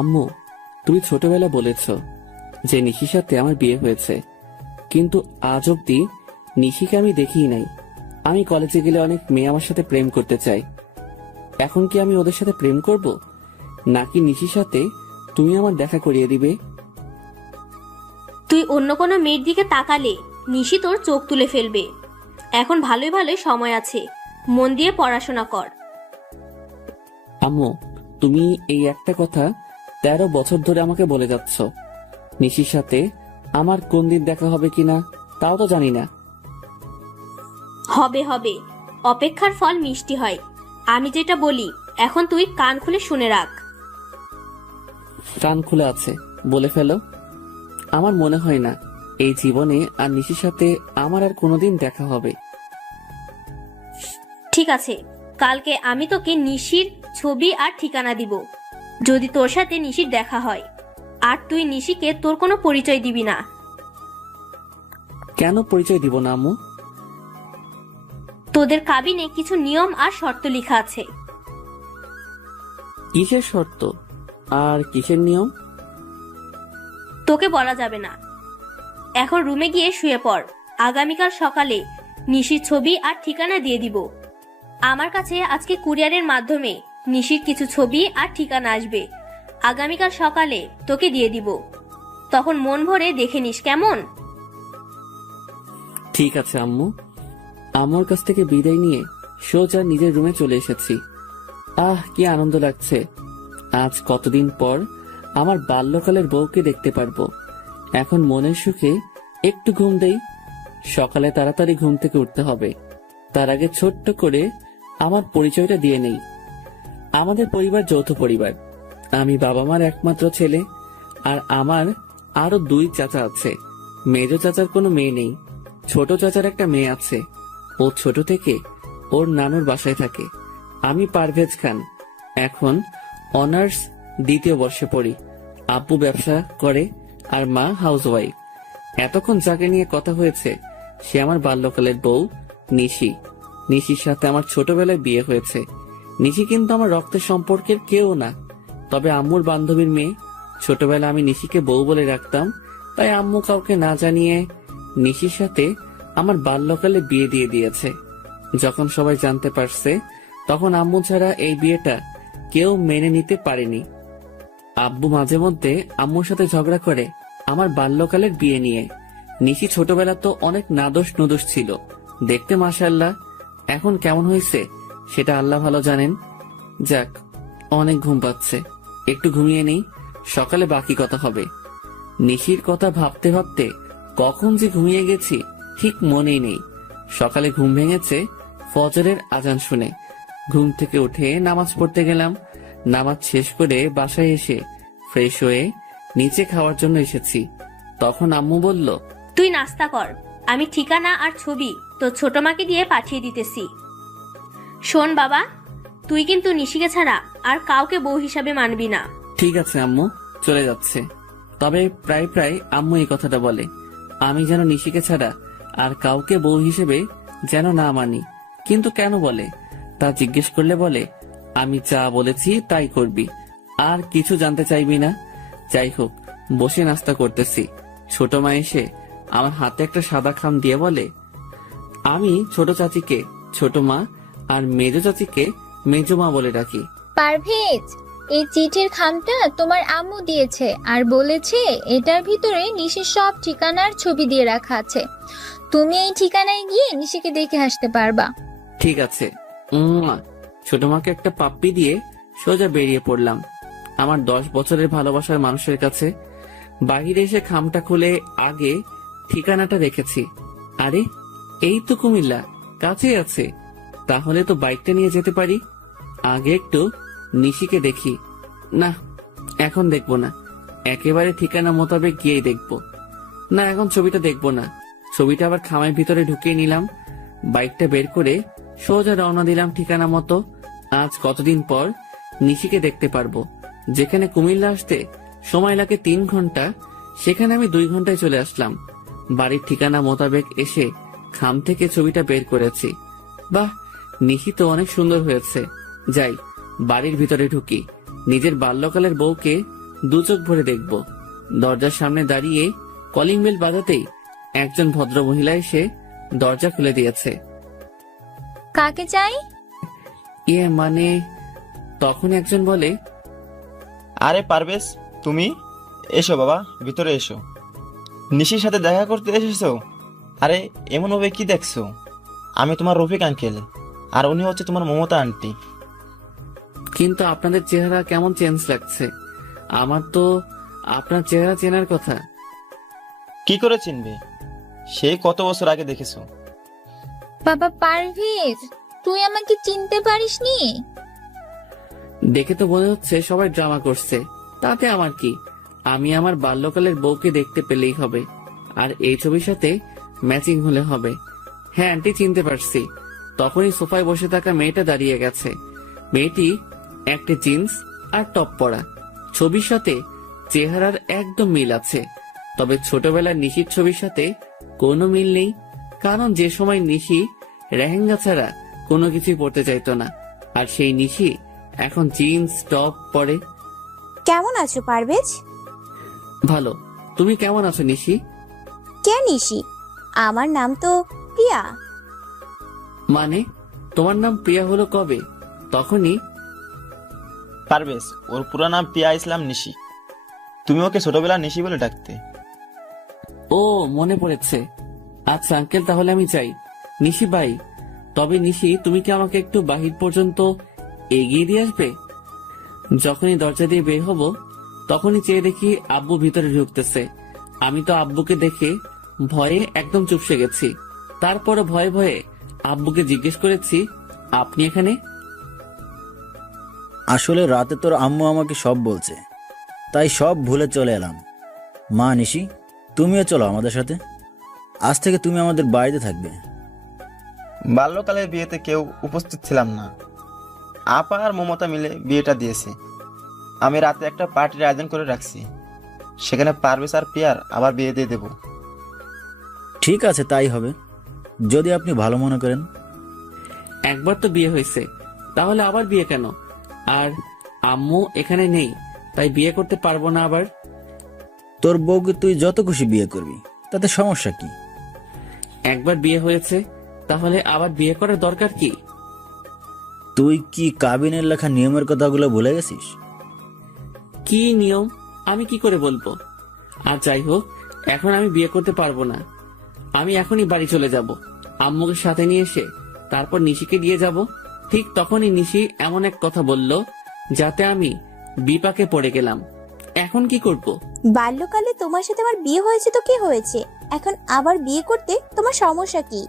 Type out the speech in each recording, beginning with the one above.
আম্মু, তুমি ছোটবেলা বলেছ যে নিশির সাথে আমার বিয়ে হয়েছে, কিন্তু আজ অব্দি নিশিকে আমি দেখিই নাই। আমি কলেজে গেলে অনেক মেয়ে আমার সাথে প্রেম করতে চাই। এখন কি আমি ওদের সাথে প্রেম করব, নাকি নিশির সাথে তুমি আমার দেখা করিয়ে দিবে? তুই অন্য কোনো মেয়ের দিকে তাকালে নিশি তোর চোখ তুলে ফেলবে। এখন ভালোই ভালোই সময় আছে, মন দিয়ে পড়াশোনা কর। আম্মু, তুমি এই একটা কথা 13 বছর ধরে আমাকে বলে যাচ্ছ। নিশির সাথে আমার কোন দিন দেখা হবে কিনা তাও তো জানি না। হবে হবে, অপেক্ষার ফল মিষ্টি হয়। আমি যেটা বলি এখন তুই কান খুলে শুনে রাখ। কান খুলে আছে, বলে ফেলো। আমার মনে হয় না এই জীবনে আর নিশির সাথে আমার আর কোনোদিন দেখা হবে। ঠিক আছে, কালকে আমি তোকে নিশির ছবি আর ঠিকানা দিব। যদি তোর সাথে নিশির দেখা হয়, আর তুই নিশিকে তোর কোনো পরিচয় দিবি না। কেন পরিচয় দিব না আম্মু? তোদের কাবিনে কিছু নিয়ম আর শর্ত লেখা আছে। কিসের শর্ত আর কিসের নিয়ম? তোকে বলা যাবে না। এখন রুমে গিয়ে শুয়ে পড়। আগামীকাল সকালে নিশির ছবি আর ঠিকানা দিয়ে দিব। আমার কাছে আজকে কুরিয়ারের মাধ্যমে নিশির কিছু ছবি আর ঠিকানা আসবে। আগামীকাল সকালে তোকে দিয়ে দিব, তখন মন ভরে দেখে নিস, কেমন? ঠিক আছে আম্মু। আমার কাছ থেকে বিদায় নিয়ে সোজা নিজের রুমে চলে এসেছি। কি আনন্দ লাগছে। আজ কতদিন পর আমার বাল্যকালের বউকে দেখতে পারবো। এখন মনের সুখে একটু ঘুম দেই। সকালে তাড়াতাড়ি ঘুম থেকে উঠতে হবে। তার আগে ছোট্ট করে আমার পরিচয়টা দিয়ে নেই। আমাদের পরিবার যৌথ পরিবার। আমি বাবা মার একমাত্র ছেলে, আর আমার আরো 2 চাচা আছে। মেজো চাচার কোনো মেয়ে নেই, ছোট চাচার একটা মেয়ে আছে। ও ছোট থেকে ওর নানুর বাসায় থাকে। আমি পারভেজ খান, এখন অনার্স 2য় বর্ষে পড়ি। আব্বু ব্যবসা করে আর মা হাউসওয়াইফ। এতক্ষণ যাকে নিয়ে কথা হয়েছে সে আমার বাল্যকালের বউ নিশি। নিশির সাথে আমার ছোটবেলায় বিয়ে হয়েছে। নিশি কিন্তু আমার রক্তের সম্পর্কের কেউ না, তবে আম্মুর বান্ধবীর মেয়ে। ছোটবেলা আমি নিশিকে বউ বলে রাখতাম, তাই আম্মু কাউকে না জানিয়ে নিশির সাথে আমার বাল্যকালে বিয়ে দিয়ে দিয়েছে। যখন সবাই জানতে পারছে, তখন আম্মু ছাড়া এই বিয়েটা কেউ মেনে নিতে পারেনি। আব্বু মাঝে মধ্যে আম্মুর সাথে ঝগড়া করে আমার বাল্যকালের বিয়ে নিয়ে। নিশি ছোটবেলা তো অনেক নাদোষ নুদোষ ছিল, দেখতে মাশাআল্লাহ। এখন কেমন হয়েছে সেটা আল্লাহ ভালো জানেন। যাক, অনেক ঘুম পাচ্ছে, একটু ঘুমিয়ে নেই, সকালে বাকি কথা হবে। নিশির কথা ভাবতে ভাবতে কখন যে ঘুমিয়ে গেছি ঠিক মনেই নেই। সকালে ঘুম ভেঙেছে ফজরের আজান শুনে। ঘুম থেকে উঠে নামাজ পড়তে গেলাম। নামাজ শেষ করে বাসায় এসে ফ্রেশ হয়ে নিচে খাওয়ার জন্য এসেছি। তখন আম্মু বলল, তুই নাস্তা কর, আমি ঠিকানা আর ছবি তোর ছোট মাকে দিয়ে পাঠিয়ে দিতেছি। শোন বাবা, তুই কিন্তু নিশিকে ছাড়া আর কাউকে বউ হিসাবে মানবি না। ঠিক আছে আম্মু, চলে যাচ্ছে। তবে প্রায় প্রায় আম্মু এই কথাটা বলে, আমি যেন নিশিকে ছাড়া আর কাউকে বউ হিসেবে যেন না মানি। কিন্তু কেন বলে তা জিজ্ঞেস করলে বলে, আমি যা বলেছি তাই করবি, আর কিছু জানতে চাইবি না। যাই হোক, বসে নাস্তা করতেছি। ছোট মা এসে আমার হাতে একটা সাদা খাম দিয়ে বলে, আমি ছোট চাচিকে ছোট মা আর মেজো চাচিকে মেজো মা বলে ডাকি। পারভেজ, এই চিঠির খামটা তোমার আম্মু দিয়েছে আর বলেছে এটার ভিতরে নিশির সব ঠিকানার ছবি দিয়ে রাখা আছে। তুমি এই ঠিকানায় গিয়ে নিশিকে দেখে আসতে পারবা। ঠিক আছে। ছোট মাকে একটা পাপ্পি দিয়ে সোজা বেরিয়ে পড়লাম আমার 10 বছরের ভালোবাসার মানুষের কাছে। বাহিরে এসে খামটা খুলে আগে ঠিকানাটা রেখেছি। আরে, এই তো কুমিল্লা, কাছেই আছে। তাহলে তো বাইকটা নিয়ে যেতে পারি। আগে একটু নিশিকে দেখি। না, এখন দেখবো না, একেবারে ঠিকানা মোতাবেক গিয়েই দেখবো। না, এখন ছবিটা দেখবো না। ছবিটা আবার খামের ভিতরে ঢুকিয়ে নিলাম। বাইকটা বের করে সোজা রওনা দিলাম ঠিকানা মতো। আজ কতদিন পর নিশিকে দেখতে পারবো। যেখানে কুমিল্লা আসতে সময় লাগে 3 ঘন্টা, সেখানে আমি 2 ঘন্টায় চলে আসলাম। বাড়ির ঠিকানা মোতাবেক এসে খাম থেকে ছবিটা বের করেছি। বাহ, নিশি তো অনেক সুন্দর হয়েছে। যাই, বাড়ির ভিতরে ঢুকি। নিজের বাল্যকালের বউকে দু চোখ ভরে দেখব। দরজার সামনে দাঁড়িয়ে কলিং বেল বাজাতেই একজন ভদ্র মহিলা এসে দরজা খুলে দিয়েছে। কাকে চাই? মানে তখন একজন বলে, আরে পারভেজ, তুমি? এসো বাবা, ভিতরে এসো। নিশির সাথে দেখা করতে এসেছো? আরে এমন ভাবে কি দেখছো? আমি তোমার রফিক আঙ্কেল, আর উনি হচ্ছে তোমার মমতা আন্টি। কিন্তু আপনাদের চেহারা কেমন চেঞ্জ লাগছে। আমার তো আপনার চেহারা চেনার কথা। কি করে চিনবে? সেই কত বছর আগে দেখেছো। বাবা পারভেজ, তুই আমাকে চিনতে পারিসনি? দেখে তো মনে হচ্ছে সবাই ড্রামা করছে, তাতে আমার কি? আমি আমার বাল্যকালের বউকে দেখতে পেলেই হবে, আর এই ছবির সাথে ম্যাচিং হলে হবে। হ্যাঁ আন্টি, চিনতে পারছি। তখনই সোফায় বসে থাকা মেয়েটা দাঁড়িয়ে গেছে। মেয়েটি একটা জিন্স আর টপ পরা। ছবির সাথে চেহারার একদম মিল আছে, তবে ছোটবেলার নিশির ছবির সাথে কোনো মিল নেই। কারণ যে সময় নিশি লেহেঙ্গা ছাড়া কোনো কিছুই পরতে চাইতো না, আর সেই নিশি এখন জিন্স টপ পরে। কেমন আছো পারভেজ? ভালো, তুমি কেমন আছো নিশি? কে নিশি? আমার নাম তো প্রিয়া। মানে তোমার নাম প্রিয়া হলো কবে? তখনই পারভেজ, ওর পুরো নাম পিয়া ইসলাম নিশি। তুমি ওকে ছোটবেলা নিশি বলে ডাকতে। ও মনে পড়েছে। আচ্ছা আঙ্কেল, তাহলে আমি চাই। নিশি বাই। তবে নিশি, তুমি কি আমাকে একটু বাহির পর্যন্ত এগিয়ে দিয়ে আসবে? যখনই দরজা দিয়ে বের হব তখনই চেয়ে দেখি আব্বু ভিতরে ঢুকতেছে। আমি তো আব্বুকে দেখে ভয়ে একদম চুপসে গেছি। তারপরে ভয়ে ভয়ে আব্বুকে জিজ্ঞেস করেছি, আপনি এখানে? আসলে রাতে তোর আম্মু আমাকে সব বলছে, তাই সব ভুলে চলে এলাম। মা নিশি, তুমিও চলো আমাদের সাথে। আজ থেকে তুমি আমাদের বাড়িতে থাকবে। বাল্যকালের বিয়েতে কেউ উপস্থিত ছিলাম না। আপা আর মমতা মিলে বিয়েটা দিয়েছে। আমি রাতে একটা পার্টির আয়োজন করে রাখছি, সেখানে পারভেজ আর পিয়ার আবার বিয়ে দিয়ে দেবো। ঠিক আছে, তাই হবে, যদি আপনি ভালো মনে করেন। একবার তো বিয়ে হয়েছে, তাহলে আবার বিয়ে কেন? আর আম্মু এখানে নেই, তাই বিয়ে করতে পারবো না আবার? তোর বউকে তুই যত খুশি বিয়ে করবি, তাতে সমস্যা কি? একবার বিয়ে হয়েছে, তাহলে আবার বিয়ে করার দরকার কি? তুই কি কাবিনের লেখা নিয়মের কথাগুলো ভুলে গেছিস? কি নিয়ম আমি কি করে বলবো? আর যাই হোক, এখন আমি বিয়ে করতে পারবো না। আমি এখনই বাড়ি চলে যাব, আম্মুকে সাথে নিয়ে এসে তারপর নিশিকে দিয়ে যাব। ঠিক তখনই নিশি এমন এক কথা বলল যাতে আমি বিপাকে পড়ে গেলাম। এখন কি করব? বাল্যকালে তোমার সাথে আমার বিয়ে হয়েছে তো কি হয়েছে? এখন আবার বিয়ে করতে তোমার সমস্যা কি?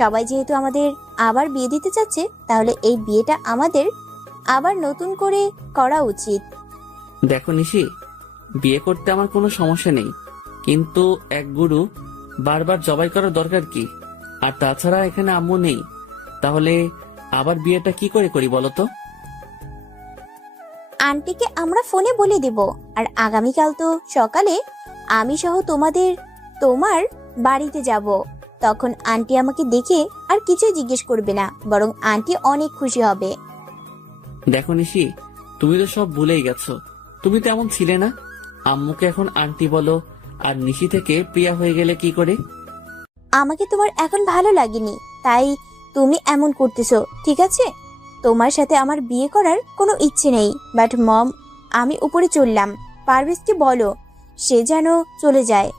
সবাই যেহেতু আমাদের আবার বিয়ে দিতে চাচ্ছে, তাহলে এই বিয়েটা আমাদের আবার নতুন করে করা উচিত। দেখো নিশি, বিয়ে করতে আমার কোনো সমস্যা নেই, কিন্তু এক গুরু বারবার জবাই করার দরকার কি? আর তাছাড়া এখানে আম্মু নেই, তাহলে আবার বিয়েটা কি করে করি বলো তো? আন্টিকে আমরা ফোনে বলে দেব, আর আগামীকাল তো সকালে আমি সহ তোমার বাড়িতে যাব। তখন আন্টি আমাকে দেখে আর কিছুই জিজ্ঞেস করবে না, বরং আন্টি অনেক খুশি হবে। দেখো নিশি, তুমি তো সব ভুলেই গেছো। তুমি তো এমন ছিলে না। আম্মুকে এখন আন্টি বলো, আর নিশি থেকে প্রিয়া হয়ে গেলে কি করে? আমাকে তোমার এখন ভালো লাগেনি, তাই তুমি এমন করতেছো, ঠিক আছে? তোমার সাথে আমার বিয়ে করার কোনো ইচ্ছে নেই। বাট মম, আমি উপরে চললাম। পারভেজকে বলো সে যেন চলে যায়।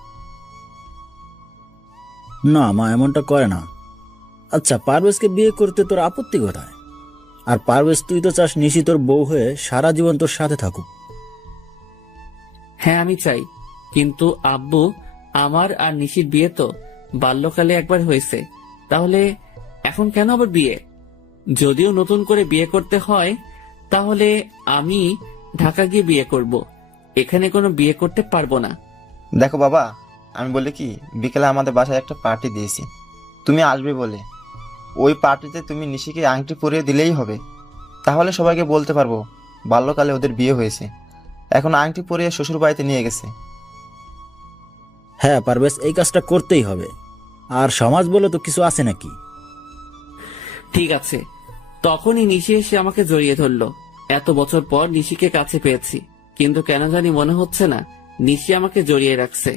না মা, এমনটা করে না। আচ্ছা, পারভেজকে বিয়ে করতে তোর আপত্তি কোথায়? আর পারভেজ, তুই তো চাস নিশি তোর বউ হয়ে সারা জীবন তোর সাথে থাকুক। হ্যাঁ আমি চাই, কিন্তু আব্বু, আমার আর নিশির বিয়ে তো বাল্যকালে একবার হয়েছে, তাহলে এখন কেন আবার বিয়ে? যদিও নতুন করে বিয়ে করতে হয়, তাহলে আমি ঢাকা গিয়ে বিয়ে করব, এখানে কোনো বিয়ে করতে পারবো না। দেখো বাবা, আমি বলি কি, বিকেলে আমাদের বাসায় একটা পার্টি দিয়েছি, তুমি আসবে বলে। ওই পার্টিতে তুমি নিশিকে আংটি পরিয়ে দিলেই হবে, তাহলে সবাইকে বলতে পারবো বাল্যকালে ওদের বিয়ে হয়েছে। এখন আংটি পরিয়ে শ্বশুর বাড়িতে নিয়ে গেছে। হ্যাঁ পারভেজ, এই কাজটা করতেই হবে। আর সমাজ বলে তো কিছু আছে নাকি? ঠিক আছে। তখনই নিশি এসে আমাকে জড়িয়ে ধরলো। এত বছর পর নিশিকে কাছে পেয়েছি, কিন্তু কেন জানি মনে হচ্ছে না নিশি আমাকে জড়িয়ে রাখছে।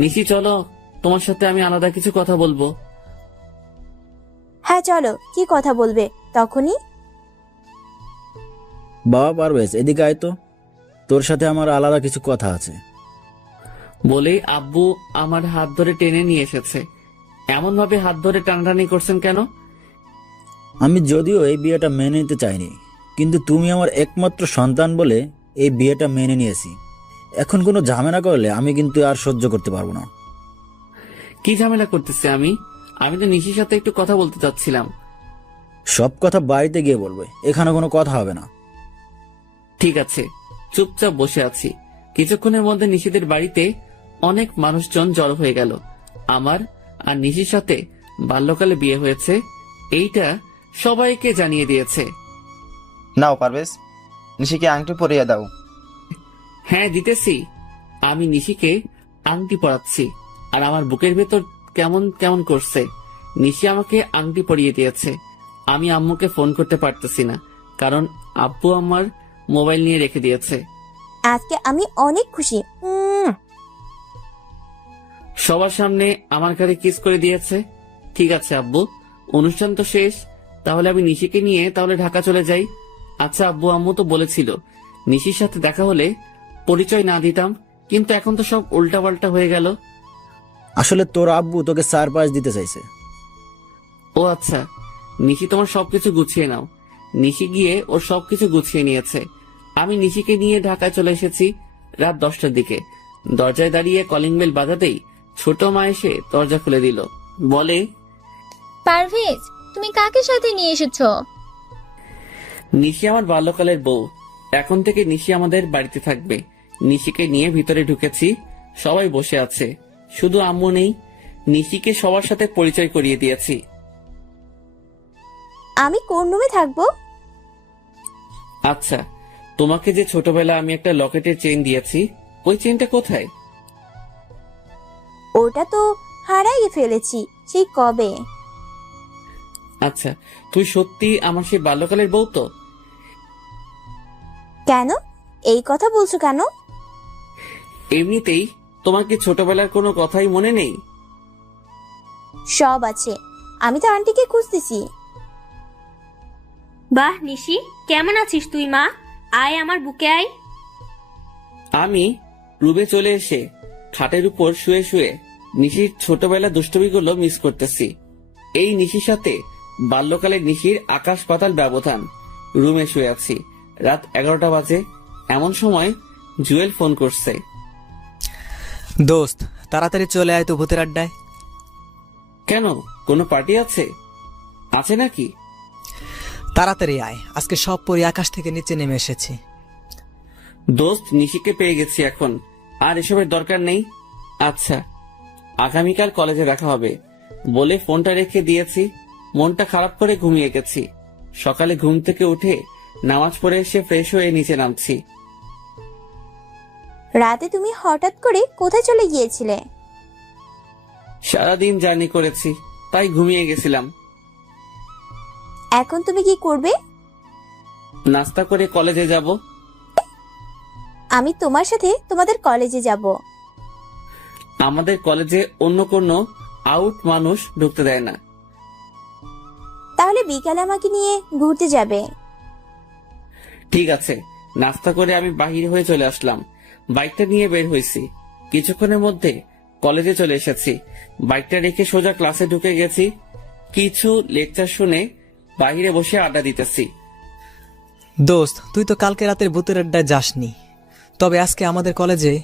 নিশি চলো, তোমার সাথে আমি আলাদা কিছু কথা বলবো। হ্যাঁ চলো, কি কথা বলবে তখনই? বাবা পারভেজ, এদিকে আয় তো, তোর সাথে আমার আলাদা কিছু কথা আছে। বলেই আব্বু আমার হাত ধরে টেনে নিয়ে এসেছে। এমন ভাবে হাত ধরে টানাটানি করছেন কেন? আমি যদিও এই বিয়েটা মেনে নিতে চাইনি, কিন্তু তুমি আমার একমাত্র সন্তান বলে এই বিয়েটা মেনে নিয়েছি। এখন কোনো ঝামেলা করলে আমি কিন্তু আর সহ্য করতে পারবো না। কি ঝামেলা করতেছে? আমি তো নিশির সাথে একটু কথা বলতে চাচ্ছিলাম। সব কথা বাড়িতে গিয়ে বলবে, এখানে কোনো কথা হবে না। ঠিক আছে, চুপচাপ বসে আছি। কিছুক্ষণের মধ্যে নিশিদের বাড়িতে অনেক মানুষজন জড়ো হয়ে গেল। আমার আর নিশির সাথে বাল্যকালে বিয়ে হয়েছে এইটা সবাইকে জানিয়ে দিয়েছে। নাও পারভেজ, নিশিকে আংটি পরিয়ে দাও। হ্যাঁ দিতেছি। আমি নিশিকে আংটি পরাচ্ছি, আর আমার বুকের ভেতর কেমন কেমন করছে। নিশি আমাকে আংটি পরিয়ে দিয়েছে। আমি আম্মুকে ফোন করতে পারতেছি না, কারণ আব্বু আমার মোবাইল নিয়ে রেখে দিয়েছে। আজকে আমি অনেক খুশি। সবার সামনে আমার কাছে কিস করে দিয়েছে। ঠিক আছে আব্বু, অনুষ্ঠান তো শেষ, তাহলে আমি নিশিকে নিয়ে তাহলে ঢাকা চলে যাই। আচ্ছা আব্বু, আম্মু তো বলেছিল নিশির সাথে দেখা হলে পরিচয় না দিতাম, কিন্তু এখন তো সব উল্টাপাল্টা হয়ে গেল। আসলে তোর আব্বু তোকে সারপ্রাইজ দিতে চাইছে। ও আচ্ছা, নিশি তোমার সবকিছু গুছিয়ে নাও। নিশি গিয়ে ওর সবকিছু গুছিয়ে নিয়েছে। আমি নিশিকে নিয়ে ঢাকায় চলে এসেছি রাত 10টার দিকে। দরজায় দাঁড়িয়ে কলিং বেল বাজাতেই ছোট মা এসে দরজা খুলে দিল। বলে, পারভেজ, তুমি কাকে সাথে নিয়ে এসেছো? নিশি আমার বাল্যকালের বউ। এখন থেকে নিশি আমাদের বাড়িতে থাকবে। নিশিকে নিয়ে ভিতরে ঢুকেছি, সবাই বসে আছে, শুধু আম্মু নেই। নিশিকে সবার সাথে পরিচয় করিয়ে দিয়েছি। আমি কোন রুমে থাকবো? আচ্ছা, তোমাকে যে ছোটবেলা আমি একটা লকেটের চেইন দিয়েছি, ওই চেইনটা কোথায়? ওটা তো হারাইয়ে ফেলেছি সেই কবে। আচ্ছা, তুই সত্যি আমার সেই বাল্যকালের বউ তো? কেন এই কথা বলছো কেন? এমনিতেই। তোমার কি ছোটবেলার কোনো কথাই মনে নেই? সব আছে, আমি তো আন্টিকে খুঁজতেছি। বাহ নিশি, কেমন আছিস তুই মা? আয় আমার বুকে আয়। আমি রুমে চলে এসে খাটের উপর শুয়ে শুয়ে নিশির ছোটবেলা দুষ্টমিগুলো মিস করতেছি। এই নিশির সাথে বাল্যকালের নিশির আকাশ পাতাল ব্যবধান। রুমে শুয়ে আছি, রাত 11টা বাজে। এমন সময় জুয়েল ফোন করছে। দোস্ত, তাড়াতাড়ি চলে আয় তো ভূতের আড্ডায়। কেন, কোনো পার্টি আছে? আছে নাকি? তাড়াতাড়ি আয়, আজকে সব পরি আকাশ থেকে নিচে নেমে এসেছি। দোস্ত, নিশিকে পেয়ে গেছি এখন, আর এসবের দরকার নেই। আচ্ছা, আগামীকাল কলেজে দেখা হবে বলে ফোনটা রেখে দিয়েছি। মনটা খারাপ করে ঘুমিয়ে গেছি। সকালে ঘুম থেকে উঠে নামাজ পড়ে এসে ফ্রেশ হয়ে নিচে নামছি। রাতে তুমি হঠাৎ করে কোথায় চলে গিয়েছিলে? সারাদিন জার্নি করেছি, তাই ঘুমিয়ে গেছিলাম। এখন তুমি কি করবে? নাস্তা করে কলেজে যাব। আমি তোমার সাথে তোমাদের কলেজে যাব। আমাদের কলেজে অন্য কোনো আউট মানুষ ঢুকতে দেয় না। তাহলে বিকালে আমাকে নিয়ে ঘুরতে যাবে। ঠিক আছে। নাস্তা করে আমি বাহির হয়ে চলে আসলাম। বাইকটা নিয়ে বের হয়েছি। কিছুক্ষণের মধ্যে কলেজে চলে এসেছি। বাইকটা রেখে সোজা ক্লাসে ঢুকে গেছি। কিছু লেকচার শুনে বাইরে বসে আড্ডা দিতেছি। দোস্ত, তুই তো কালকে রাতের ভূতের আড্ডায় যাসনি, তবে আজকে আমাদের কলেজে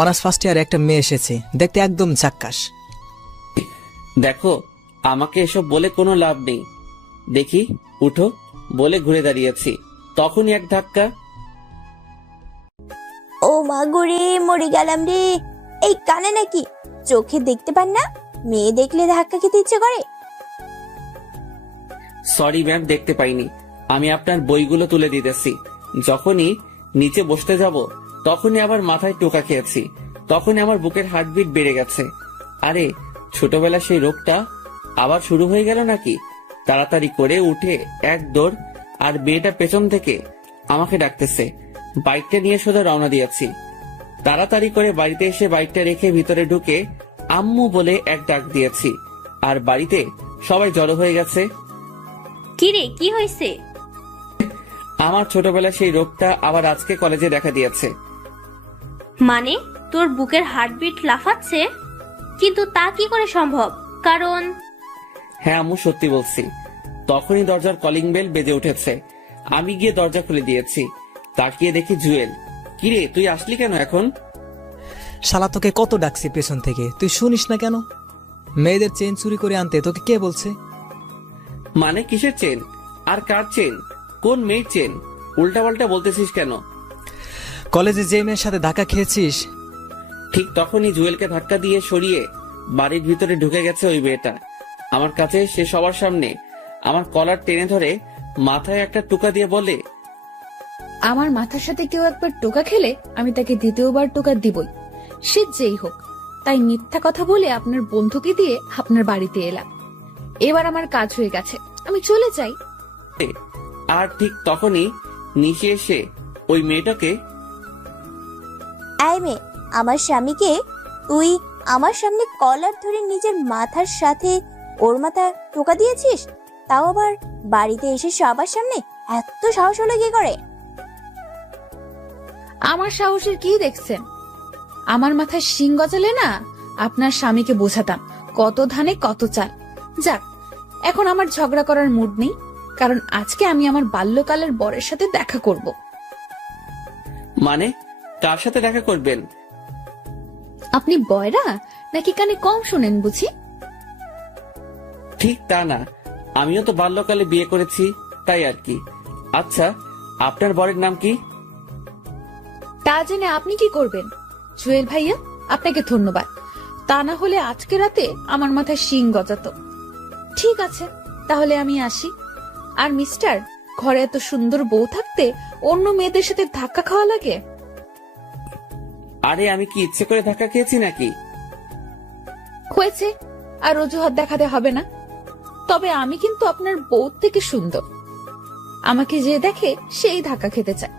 অনার্স ফার্স্ট ইয়ারে একটা মেয়ে এসেছে, দেখতে একদম ঝাক্কাস। দেখো, আমাকে এসব বলে কোনো লাভ নেই। দেখি, উঠো বলে ঘুরে দাঁড়িয়েছি, তখনই এক ধাক্কা। ও মা গো রে, মরে গেলাম রে। এই কানে নাকি চোখে দেখতে পান না? মেয়ে দেখলে ধাক্কা খেতে ইচ্ছে করে। সরি ম্যাম, দেখতে পাইনি। আমি আপনার বইগুলো তুলে দিতেছি। যখনই নিচে বসতে যাব তখনই আবার মাথায় টোকা খেয়েছি। তখনই আমার বুকের হার্টবিট বেড়ে গেছে। আরে, ছোটবেলা সেই রোগটা আবার শুরু হয়ে গেল নাকি? তাড়াতাড়ি করে উঠে এক দৌড়, আর মেয়েটা পেছন থেকে আমাকে ডাকতেছে। বাইকটা নিয়ে সোজা রওনা দিয়েছি। তাড়াতাড়ি করে বাড়িতে এসে বাইকটা রেখে ভিতরে ঢুকে আম্মু বলে এক ডাক দিয়েছি, আর বাড়িতে সবাই জড়ো হয়ে গেছে। কিরে, কি হয়েছে? আমার ছোটবেলায় সেই রোগটা আবার আজকে কলেজে দেখা দিয়েছে। মানে তোর বুকের হার্টবিট লাফাচ্ছে? কিন্তু তা কি করে সম্ভব? কারণ হ্যাঁ আম্মু, সত্যি বলছি। তখনই দরজার কলিং বেল বেজে উঠেছে। আমি গিয়ে দরজা খুলে দিয়েছি। তাকিয়ে দেখি জুয়েল। কিরে, তুই আসলি কেন এখন? শালা তোকে কত ডাকছি পেছন থেকে, তুই শুনিস না কেন? মেয়েদের চেন চুরি করে আনতে তোকে কে বলছে? মানে কিসের চেন? আর কার চেন? কোন মেয়ের চেন? উল্টাপাল্টা বলতেছিস কেন? কলেজে যে মেয়ের সাথে ধাক্কা খেয়েছিস। ঠিক তখনই জুয়েলকে ধাক্কা দিয়ে সরিয়ে বাড়ির ভিতরে ঢুকে গেছে ওই মেয়েটা। আমার কাছে সে সবার সামনে আমার কলার টেনে ধরে মাথায় একটা টোকা দিয়ে বলে, আমার মাথার সাথে কেউ একবার টোকা খেলে আমি তাকে দ্বিতীয়বার টোকা দিবই, সে যেই হোক। তাই মিথ্যা কথা বলে আপনার বন্ধুকে দিয়ে আপনার বাড়িতে এলাম। এবার আমার কাজ হয়ে গেছে, আমি চলে যাই। আর ঠিক তখনই নিচে এসে ওই মেয়েটাকে, আয় মেয়ে, আমার স্বামীকে তুই আমার সামনে কলার ধরে নিজের মাথার সাথে ওর মাথা টোকা দিয়েছিস, তাও আবার বাড়িতে এসে সবার সামনে? এত সাহস হলো কি করে? আমার সাহসের কি দেখছেন? আমার মাথায় শিং গজালে না আপনার স্বামীকে বোঝাতাম কত ধানে কত চাল। যাক, এখন আমার ঝগড়া করার মুড নেই, কারণ আজকে আমি আমার বাল্যকালের বরের সাথে দেখা করব। মানে কার সাথে দেখা করবেন? আপনি বয়রা নাকি কানে কম শোনেন বুঝি? ঠিক তা না, আমিও তো বাল্যকালে বিয়ে করেছি, তাই আর কি। আচ্ছা, আপনার বরের নাম কি? তা জেনে আপনি কি করবেন? জুয়েল ভাইয়া, আপনাকে ধন্যবাদ। তা না হলে আজকে রাতে আমার মাথায় শিং গজাতো। ঠিক আছে, তাহলে আমি আসি। আর মিস্টার, ঘরে এত সুন্দর বউ থাকতে অন্য মেয়েদের সাথে ধাক্কা খাওয়া লাগে? আরে আমি কি ইচ্ছে করে ধাক্কা খেয়েছি নাকি? হয়েছে, আর অজুহাত দেখাতে হবে না। তবে আমি কিন্তু আপনার বউ থেকে সুন্দর। আমাকে যে দেখে সেই ধাক্কা খেতে চায়।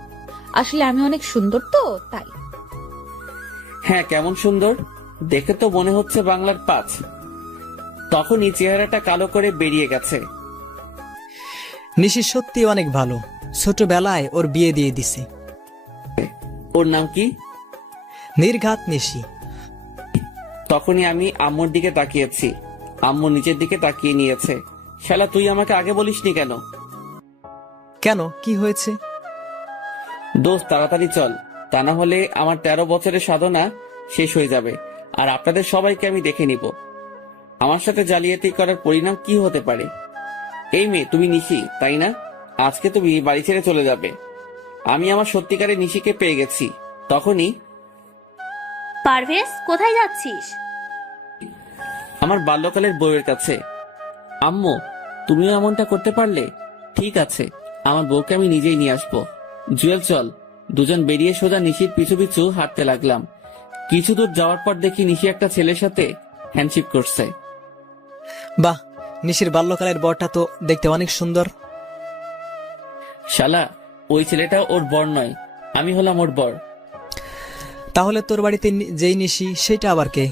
আসলে আমি অনেক সুন্দর তো, তাই। হ্যাঁ, কেমন সুন্দর! দেখে তো মনে হচ্ছে বাংলার 5। তখনই চেহারাটা কালো করে বেরিয়ে গেছে। নিশি সত্যি অনেক ভালো, ছোটবেলায় ওর বিয়ে দিয়ে দিছে। ওর নাম কি? নির্ঘাত নিশি। তখনই আমি আম্মুর দিকে তাকিয়েছি। আম্মু নিচের দিকে তাকিয়ে নিয়েছে। শালা, তুই আমাকে আগে বলিসনি কেন? কেন, কি হয়েছে? দোস্ত, তাড়াতাড়ি চল, তা না হলে আমার 13 বছরের সাধনা শেষ হয়ে যাবে, আর আপনাদের সবাইকে আমি দেখে নিব। আমার সাথে জালিয়াতি করার পরিণাম কি হতে পারে? এই মেয়ে, তুমি নিশি তাই না? আজকে তুমি বাড়ি ছেড়ে চলে যাবে। আমি আমার সত্যিকারের নিশিকে পেয়ে গেছি। তখনই, পারভেজ, কোথায় যাচ্ছিস? আমার বাল্যকালের বউয়ের কাছে। আম্মু, তুমিও এমনটা করতে পারলে? ঠিক আছে, আমার বউকে আমি নিজেই নিয়ে আসবো। জুয়েল, চল। দুজন বেরিয়ে সোজা নিশির পিছু পিছু হাঁটতে লাগলাম। কিছু দূর যাওয়ার পর দেখি নিশি একটা ছেলের সাথে হ্যান্ডশিপ করছে। বাহ, নিশির বাল্যকালের বরটা তো দেখতে অনেক সুন্দর। শালা, ওই ছেলেটা ওর বর নয়, আমি হলাম ওর বর। তাহলে তোর বাড়িতে যেই নিশি, সেটা আবার কে?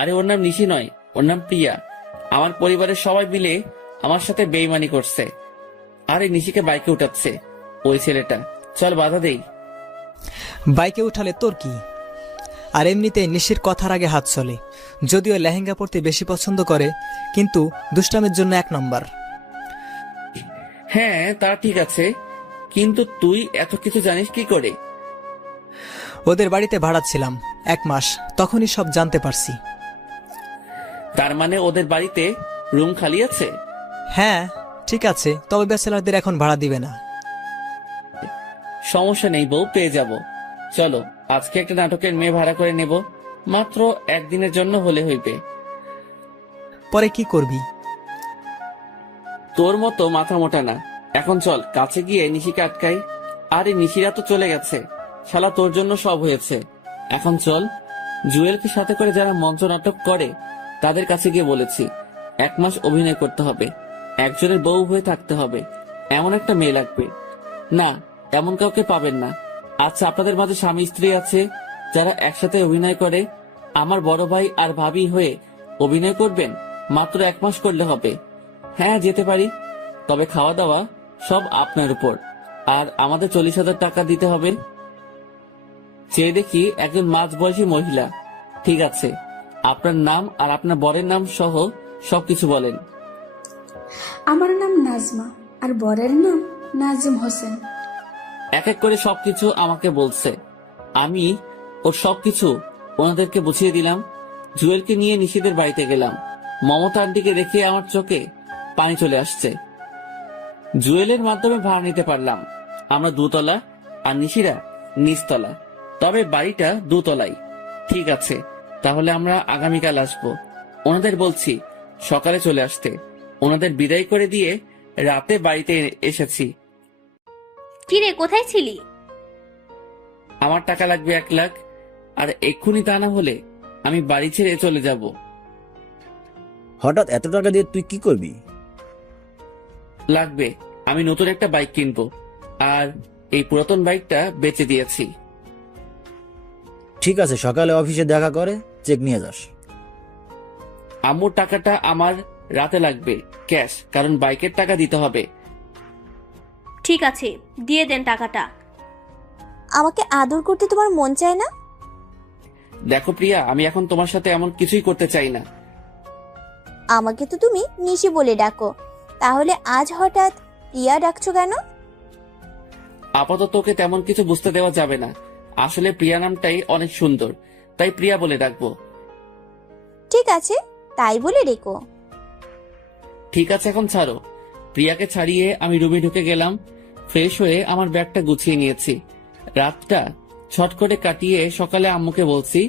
আরে ওর নাম নিশি নয়, ওর নাম প্রিয়া। আমার পরিবারের সবাই মিলে আমার সাথে বেইমানি করছে। আরে নিশিকে বাইকে উঠাচ্ছে ওই ছেলেটা। চল, বাধা দেই। বাইকে উঠালে তোর কি? আর এমনিতে নিশির কথার আগে হাত চলে। যদিও লেহেঙ্গা পরতে বেশি পছন্দ করে, কিন্তু দুষ্টামের জন্য 1 নম্বর। হ্যাঁ, তা ঠিক আছে, কিন্তু তুই এত কিছু জানিস কি করে? ওদের বাড়িতে ভাড়া ছিলাম 1 মাস, তখনই সব জানতে পারছি। তার মানে ওদের বাড়িতে রুম খালি আছে? হ্যাঁ, ঠিক আছে, তবে ব্যাচেলারদের এখন ভাড়া দিবে না। সমস্যা নেই বউ, পেয়ে যাব। চলো, আজকে একটা নাটকের মেয়ে ভাড়া করে নেব, মাত্র 1 দিনের জন্য হলে হইবে। পরে কি করবি? তোর মতো মাথা মোটা না। এখন চল, কাছে গিয়ে নিশিকে আটকাই। আরে নিশিরা তো চলে গেছে। শালা, তোর জন্য সব হয়েছে। এখন চল। জুয়েলকে সাথে করে যারা মঞ্চ নাটক করে তাদের কাছে গিয়ে বলেছি 1 মাস অভিনয় করতে হবে, একজনের বউ হয়ে থাকতে হবে, এমন একটা মেয়ে লাগবে। না, এমন কাউকে পাবেন না। আচ্ছা, আপনাদের মাঝে স্বামী স্ত্রী আছে যারা একসাথে অভিনয় করে? আমার বড় ভাই আর ভাবি হয়ে অভিনয় করবেন? মাত্র 1 মাস করলে হবে। হ্যাঁ, যেতে পারি, তবে খাওয়া দাওয়া সব আপনার উপর, আর আমাদের 40,000 টাকা দিতে হবে। চেয়ে দেখি একজন মাঝবয়সী মহিলা। ঠিক আছে, আপনার নাম আর আপনার বরের নাম সহ সবকিছু বলেন। আমার নাম নাজমা আর বরের নাম নাজিম হোসেন। এক এক করে সবকিছু আমাকে বলছে। আমি ওর সবকিছু ওনাদেরকে বুঝিয়ে দিলাম। জুয়েলকে নিয়ে নিশিদের বাড়িতে গেলাম। মমতা আন্টিকে দেখে আমার চোখে পানি চলে আসছে। জুয়েলের মাধ্যমে ভাড়া নিতে পারলাম। আমরা 2 তলা আর নিশিরা নিচতলা, তবে বাড়িটা 2 তলাই। ঠিক আছে, তাহলে আমরা আগামীকাল আসবো। ওনাদের বলছি সকালে চলে আসতে। ওনাদের বিদায় করে দিয়ে রাতে বাড়িতে এসেছি। কিরে, কোথায় ছিলি? আমার টাকা লাগবে 1 লাখ, আর এক্ষুনি তা না হলে আমি বাড়ি ছেড়ে চলে যাব। হঠাৎ এত টাকা দিয়ে তুই কি করবি? লাগবে, আমি নতুন একটা বাইক কিনবো, আর এই পুরাতন বাইকটা বেচে দিয়েছি। ঠিক আছে, সকালে অফিসে দেখা করে চেক নিয়ে যাস। আম্মুর টাকাটা আমার রাতে লাগবে ক্যাশ, কারণ বাইকের টাকা দিতে হবে। ঠিক আছে, দিয়ে দেন টাকাটা। আমাকে আদর করতে তোমার মন চায় না? দেখো প্রিয়া, আমি এখন তোমার সাথে এমন কিছুই করতে চাই না। আমাকে তো তুমি নিশি বলে ডাকো, তাহলে আজ হঠাৎ প্রিয়া ডাকছো কেন? আপাতত ওকে তেমন কিছু বুঝতে দেওয়া যাবে না। আসলে প্রিয়া নামটাই অনেক সুন্দর, তাই প্রিয়া বলে ডাকবো। ঠিক আছে, তাই বলে রেখো। ঠিক আছে, এখন ছাড়ো। প্রিয়াকে ছাড়িয়ে আমি রুমে ঢুকে গেলাম। ফ্রেশ হয়ে আমার ব্যাগটা গুছিয়ে নিয়েছি। রাতটা ছট করে কাটিয়ে সকালে আম্মুকে বলছি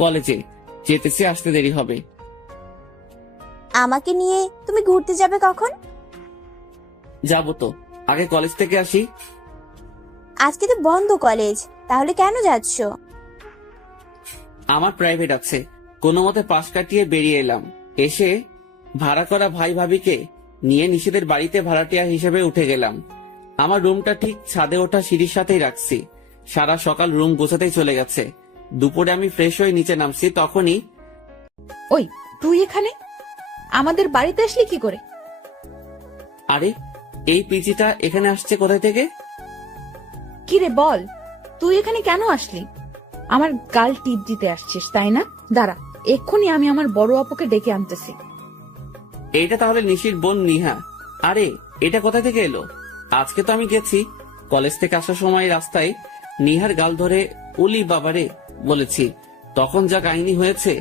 কলেজে যেতেছি, আসতে দেরি হবে। আমাকে নিয়ে তুমি ঘুরতে যাবে কখন? যাবো তো, আগে কলেজ থেকে আসি। আজকে তো বন্ধ কলেজ, তাহলে কেন যাচ্ছ? আমার প্রাইভেট আছে, কোনো মতে পাশ কাটিয়ে বেরিয়ে এলাম। এসে ভাড়া করা ভাই ভাবিকে নিয়ে নিশিদের বাড়িতে ভাড়াটিয়া হিসেবে উঠে গেলাম। আমার রুমটা ঠিক ছাদে ওঠা সিঁড়ির সাথেই রাখছি। সারা সকাল রুম গোছাতেই চলে গেছে। দুপুরে আমি ফ্রেশ হয়ে নিচে নামছি, তখনই ওই, তুই এখানে আমাদের বাড়িতে আসলি কি করে? আরে, এই পিজিটা এখানে আসছে কোথায় থেকে? কি রে বল, তুই এখানে কেন আসলি? আমার গাল টিপ দিতে আসছিস তাই না? দাঁড়া, এক্ষুনি আমি আমার বড় আপুকে ডেকে আনতেছি। এইটা তাহলে নিশির বোন নিহা। আরে, এটা কোথা থেকে এলো? আজকে তো আমি গেছি কলেজ থেকে আসার সময় রাস্তায় নিহার গাল ধরে উলি বাবারে বলেছি। তখন যা কাহিনী হয়েছে,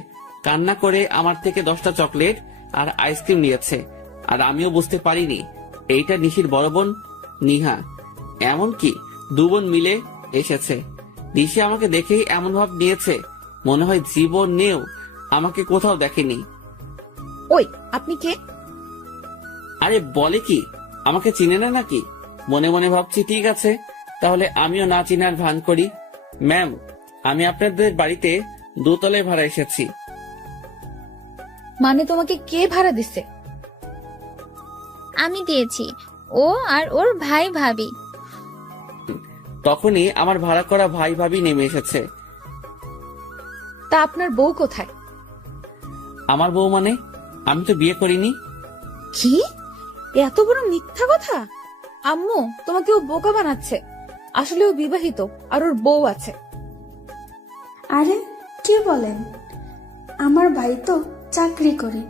কান্না করে আমার থেকে 10টা চকলেট আর আইসক্রিম নিয়েছে, আর আমিও বুঝতে পারিনি এইটা নিশির বড় বোন নিহা। এমনকি 2 বোন মিলে এসেছে। নিশি আমাকে দেখেই এমন ভাব নিয়েছে, মনে হয় জীবনেও আমাকে কোথাও দেখেনি। ওই, আপনি কে? আরে বলে কি, আমাকে চিনে না নাকি? মনে মনে ভাবছি, ঠিক আছে তাহলে আমিও না চিনার ভান করি। ম্যাম, আমি আপনাদের বাড়িতে 2 তলায় ভাড়া এসেছি। মানে তোমাকে কে ভাড়া দিছে? আমি দিয়েছি, ও আর ওর ভাই ভাবি। তখনই আমার ভাড়া করা ভাই ভাবি নেমে এসেছে। তা আপনার বউ কোথায়? আমার বউ মানে? আমি তো বিয়ে করিনি। কি এত বড় মিথ্যা কথা! আম্মু, তোমাকে ও বোকা বানাচ্ছে। আসলে ও বিবাহিত আর ওর বউ আছে। আরে কি বলেন? আমার ভাই তো চাকরি করে,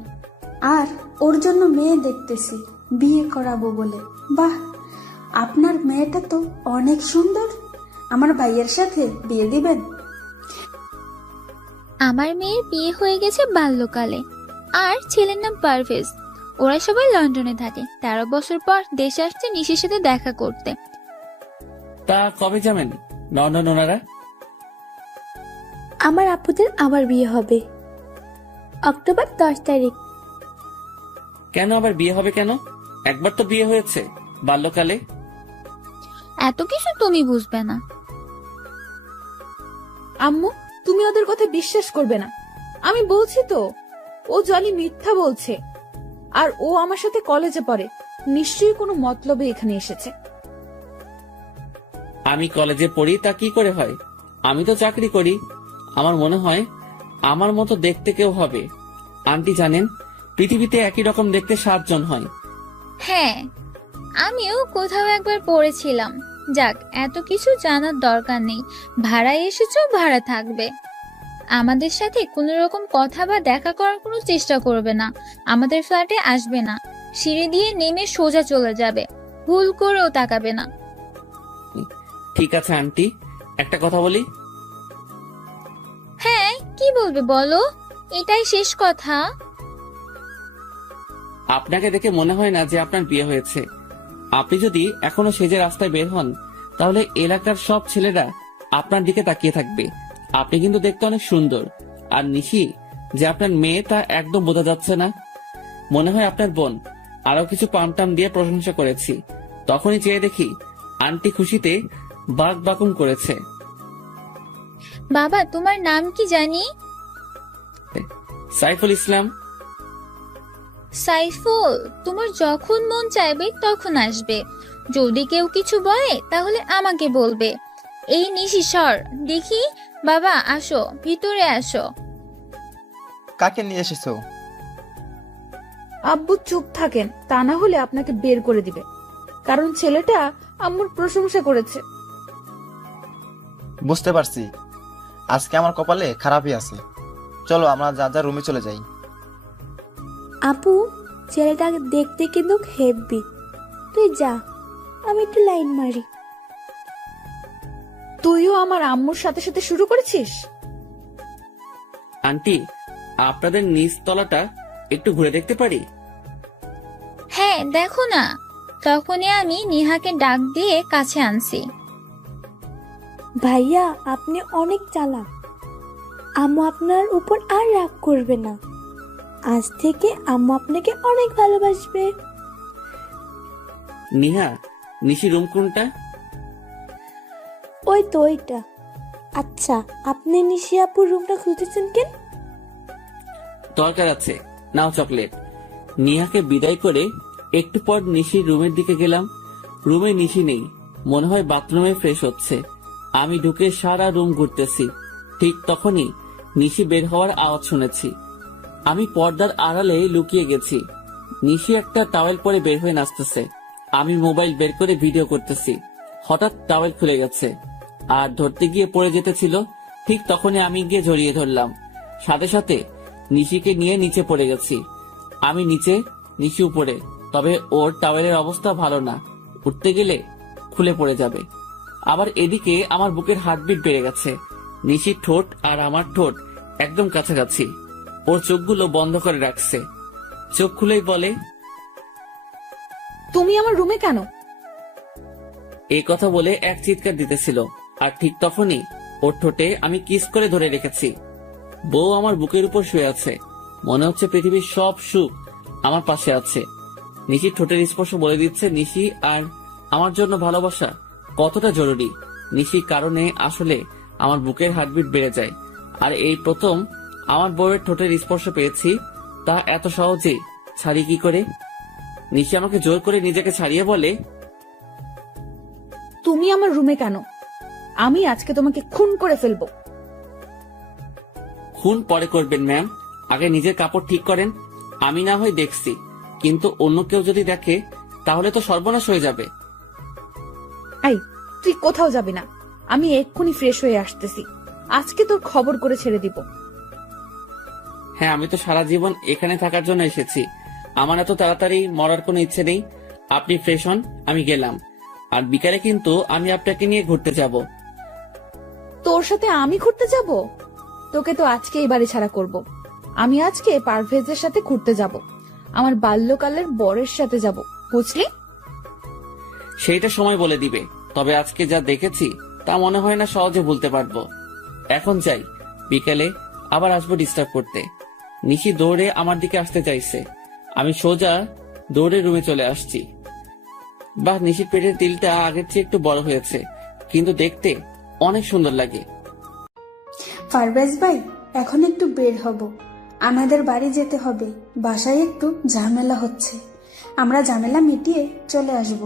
আর ওর জন্য মেয়ে দেখতেছি বিয়ে করাবো বলে। বাহ, আপনার মেয়েটা তো অনেক সুন্দর। আমার ভাইয়ের সাথে বিয়ে দিবেন? আমার মেয়ের বিয়ে হয়ে গেছে বাল্যকালে, আর ছেলের নাম পারভেজ। ওরা সবাই লন্ডনে থাকে। 13 বছর পর দেশে আসছে নিশির সাথে দেখা করতে। তা কবে যাবেন লন্ডন ওনারা? আমার আপুদের আবার বিয়ে হবে অক্টোবর 10 তারিখ। কেন আবার বিয়ে হবে কেন? একবার তো বিয়ে হয়েছে বাল্যকালে। এত কিছু তুমি বুঝবে না। আম্মু, তুমি ওদের কথা বিশ্বাস করবে না। আমি বলছি তো, ও জলি মিথ্যা বলছে। আর ও আমার সাথে কলেজে পড়ে, নিশ্চয়ই কোনো মতলবে এখানে এসেছে। আমি কলেজে পড়ি তা কি করে হয়? আমি তো চাকরি করি। আমার মনে হয় আমার মতো দেখতে কেউ হবে। আন্টি জানেন, পৃথিবীতে একই রকম দেখতে 7 জন হয়। হ্যাঁ, আমিও কোথাও একবার পড়েছিলাম। যাক, এত কিছু জানার দরকার নেই। ভাড়ায় এসেছো, ভাড়া থাকবে। আমাদের সাথে কোনো রকম কথা বা দেখা করার কোনো চেষ্টা করবে না। আমাদের ফ্ল্যাটে আসবে না। সিঁড়ি দিয়ে নেমে সোজা চলে যাবে। ভুল করেও তাকাবে না। ঠিক আছে আন্টি, একটা কথা বলি। হ্যাঁ, কি বলবে বলো? এটাই শেষ কথা। আপনাকে দেখে মনে হয় না যে আপনার বিয়ে হয়েছে। আপনি যদি এখনো সেজে রাস্তায় বের হন, তাহলে এলাকার সব ছেলেরা আপনার দিকে তাকিয়ে থাকবে। আপনি কিন্তু দেখতে অনেক সুন্দর। আর নিশি যে আপনার মেয়ে তা একদম বোঝা যাচ্ছে না। মনে হয় আপনার বোন। আরো কিছু পামটাম দিয়ে প্রশংসা করেছি, তখনই চেয়ে দেখি আন্টি খুশিতে বাক বাকুম করেছে। বাবা, তোমার নাম কি জানি? সাইফুল ইসলাম। সাইফুল, তোমার যখন মন চাইবে তখন আসবে। যদি কেউ কিছু বলে তাহলে আমাকে বলবে। এই নিশি সর দেখি। বাবা আসো, ভিতরে আসো। কাকে নিয়ে এসেছো? আব্বু চুপ থাকেন, তা না হলে আপনাকে বের করে দিবে। কারণ ছেলেটা আম্মুর প্রশংসা করেছে। বুঝতে পারছি, আজকে আমার কপালে খারাপই আছে। চলো আমরা যা যা রুমে চলে যাই। আপু, ছেলেটা দেখতে কিন্তু হেব্বি। তুই যা, আমি একটু লাইন মারি। তুইও আমার আম্মুর সাথে সাথে শুরু করেছিস? আন্টি, আপনাদের নিচ তলাটা একটু ঘুরে দেখতে পারি? হ্যাঁ, দেখো না। তখনই আমি নিহাকে ডাক দিয়ে কাছে আনছি। ভাইয়া, আপনি অনেক চালাক। আম্মু আপনার উপর আর রাগ করবে না। আজ থেকে আম্মু আপনাকে অনেক ভালোবাসবে। নিহা, নিশি রুম কোনটা? ওই তো ওইটা। আচ্ছা, আপনি নিশি আপুর রুমটা খুঁজতেছেন কেন? দরকার আছে, নাও চকলেট। নিহাকে বিদায় করে একটু পর নিশির রুমের দিকে গেলাম। রুমে নিশি নেই, মনে হয় বাথরুমে ফ্রেশ হচ্ছে। আমি ঢুকে সারা রুম ঘুরতেছি। ঠিক তখনই নিশি বের হওয়ার আওয়াজ শুনেছি। আমি পর্দার আড়ালে লুকিয়ে গেছি। নিশি একটা টাওয়েল পরে বের হয়ে নাচতেছে। আমি মোবাইল বের করে ভিডিও করতেছি। হঠাৎ টাওয়েল খুলে গেছে আর ধরতে গিয়ে পড়ে যেতেছিল। ঠিক তখনই আমি গিয়ে জড়িয়ে ধরলাম। সাথে সাথে নিশিকে নিয়ে নিচে পড়ে গেছি। আমি নিচে, নিশি উপরে। তবে ওর টাওয়েলের অবস্থা ভালো না, উঠতে গেলে খুলে পড়ে যাবে। আবার এদিকে আমার বুকের হার্টবিট বেড়ে গেছে। নিশির ঠোঁট আর আমার ঠোঁট একদম কাছাকাছি। ওর চোখগুলো বন্ধ করে রাখছে। চোখ খুলেই বলে, তুমি আমার রুমে কেন? এই কথা বলে এক চিৎকার দিতেছিল। আর ঠিক তখনই ওর ঠোঁটে আমি কিস করে ধরে রেখেছি। বউ আমার বুকের উপর শুয়ে আছে। মনে হচ্ছে পৃথিবীর সব সুখ আমার পাশে আছে। নিশির ঠোঁটের স্পর্শ বলে দিচ্ছে নিশি আর আমার জন্য ভালোবাসা কতটা জরুরি। নিশির কারণে আসলে আমার বুকের হার্টবিট বেড়ে যায়। আর এই প্রথম আমার বউয়ের ঠোঁটের স্পর্শ পেয়েছি, তা এত সহজেই ছাড়ি কি করে? নিশি আমাকে জোর করে নিজেকে ছাড়িয়ে বলে, তুমি আমার রুমে কেন? আমি আজকে তোমাকে খুন করে ফেলবো। খুন পরে করবেন ম্যাম, আগে নিজের কাপড় ঠিক করেন। আমি না হয় দেখছি, কিন্তু অন্য কেউ যদি দেখে তাহলে তো সর্বনাশ হয়ে যাবে। এই, তুই কোথাও যাবি না। আমি এক্ষুনি ফ্রেশ হয়ে আসতেছি। আজকে তোর খবর করে ছেড়ে দিব। হ্যাঁ, আমি তো সারা জীবন এখানে থাকার জন্য এসেছি। আমার এত তাড়াতাড়ি মরার কোনো ইচ্ছে নেই। আপনি ফ্রেশ হন, আমি গেলাম। আর বিকালে কিন্তু আমি আপনাকে নিয়ে ঘুরতে যাব। তোর সাথে আমি ঘুরতে যাব? তোকে তো আজকে এই বাড়ি ছাড়া করব। আমি আজকে পারভেজের সাথে ঘুরতে যাব। আমার বাল্যকালের বরের সাথে যাব, বুঝলি? সেইটা সময় বলে দিবে। তবে আজকে যা দেখেছি তা মনে হয় না সহজে ভুলতে পারবো। এখন যাই, বিকেলে আবার আসবো ডিস্টার্ব করতে। নিশি দৌড়ে আমার দিকে আসতে চাইছে। আমি সোজা দৌড়ে রুমে চলে আসছি। বাহ, নিশির পেটের তিলটা আগের চেয়ে একটু বড় হয়েছে, কিন্তু দেখতে অনেক সুন্দর লাগে। পারভেজ ভাই, এখন একটু বের হব। আমাদের বাড়ি যেতে হবে। বাসায় একটু ঝামেলা হচ্ছে। আমরা ঝামেলা মিটিয়ে চলে আসব।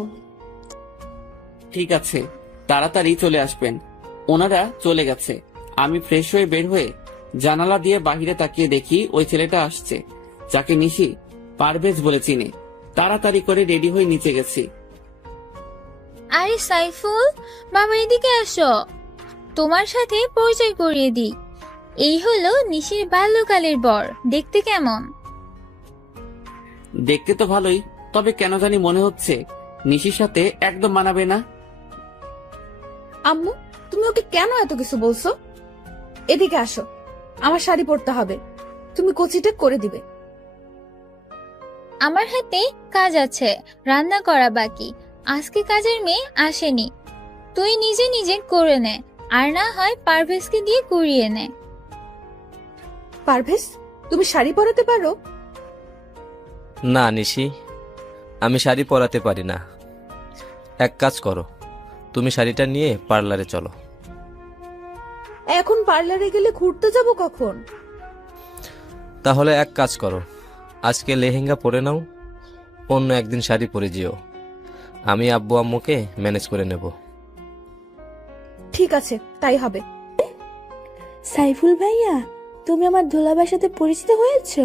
ঠিক আছে, তাড়াতাড়ি চলে আসবেন। ওনারা চলে গেছে। আমি ফ্রেশ হয়ে বের হয়ে জানালা দিয়ে বাহিরে তাকিয়ে দেখি ওই ছেলেটা আসছে, যাকে নিশি পারভেজ বলে চিনে। তাড়াতাড়ি করে রেডি হয়ে নিচে গেছি। আরে সাইফুল, বাবা এদিকে আসো, তোমার সাথে পরিচয় করিয়ে দিই। এই হলো নিশির বাল্যকালের বর। দেখতে কেমন? দেখতে তো ভালোই, তবে কেন জানি মনে হচ্ছে নিশির সাথে একদম মানাবে না। আম্মু, তুমি ওকে কেন এত কিছু বলছো? এদিকে আসো, আমার শাড়ি পরতে হবে, তুমি কচিটা করে দিবে। আমার হাতে কাজ আছে, রান্না করা বাকি। আজকে কাজের মেয়ে আসেনি, তুই নিজে নিজে করে নে, আর না হয় পারভেজকে দিয়ে করিয়ে নে। পারভেজ, তুমি শাড়ি পরাতে পারো? না নিশি, আমি শাড়ি পরাতে পারি না। এক কাজ করো, তুমি শাড়িটা নিয়ে পার্লারে চলো। এখন পার্লারে গেলে ঘুরতে যাব কখন? তাহলে এক কাজ করো, আজকে লেহেঙ্গা পরে নাও, অন্য একদিন শাড়ি পরে যেও। আমি আব্বু আম্মুকে ম্যানেজ করে নেব। ঠিক আছে, তাই হবে। সাইফুল ভাইয়া, তুমি আমার দুলাভাইয়ের সাথে পরিচিত হয়েছো?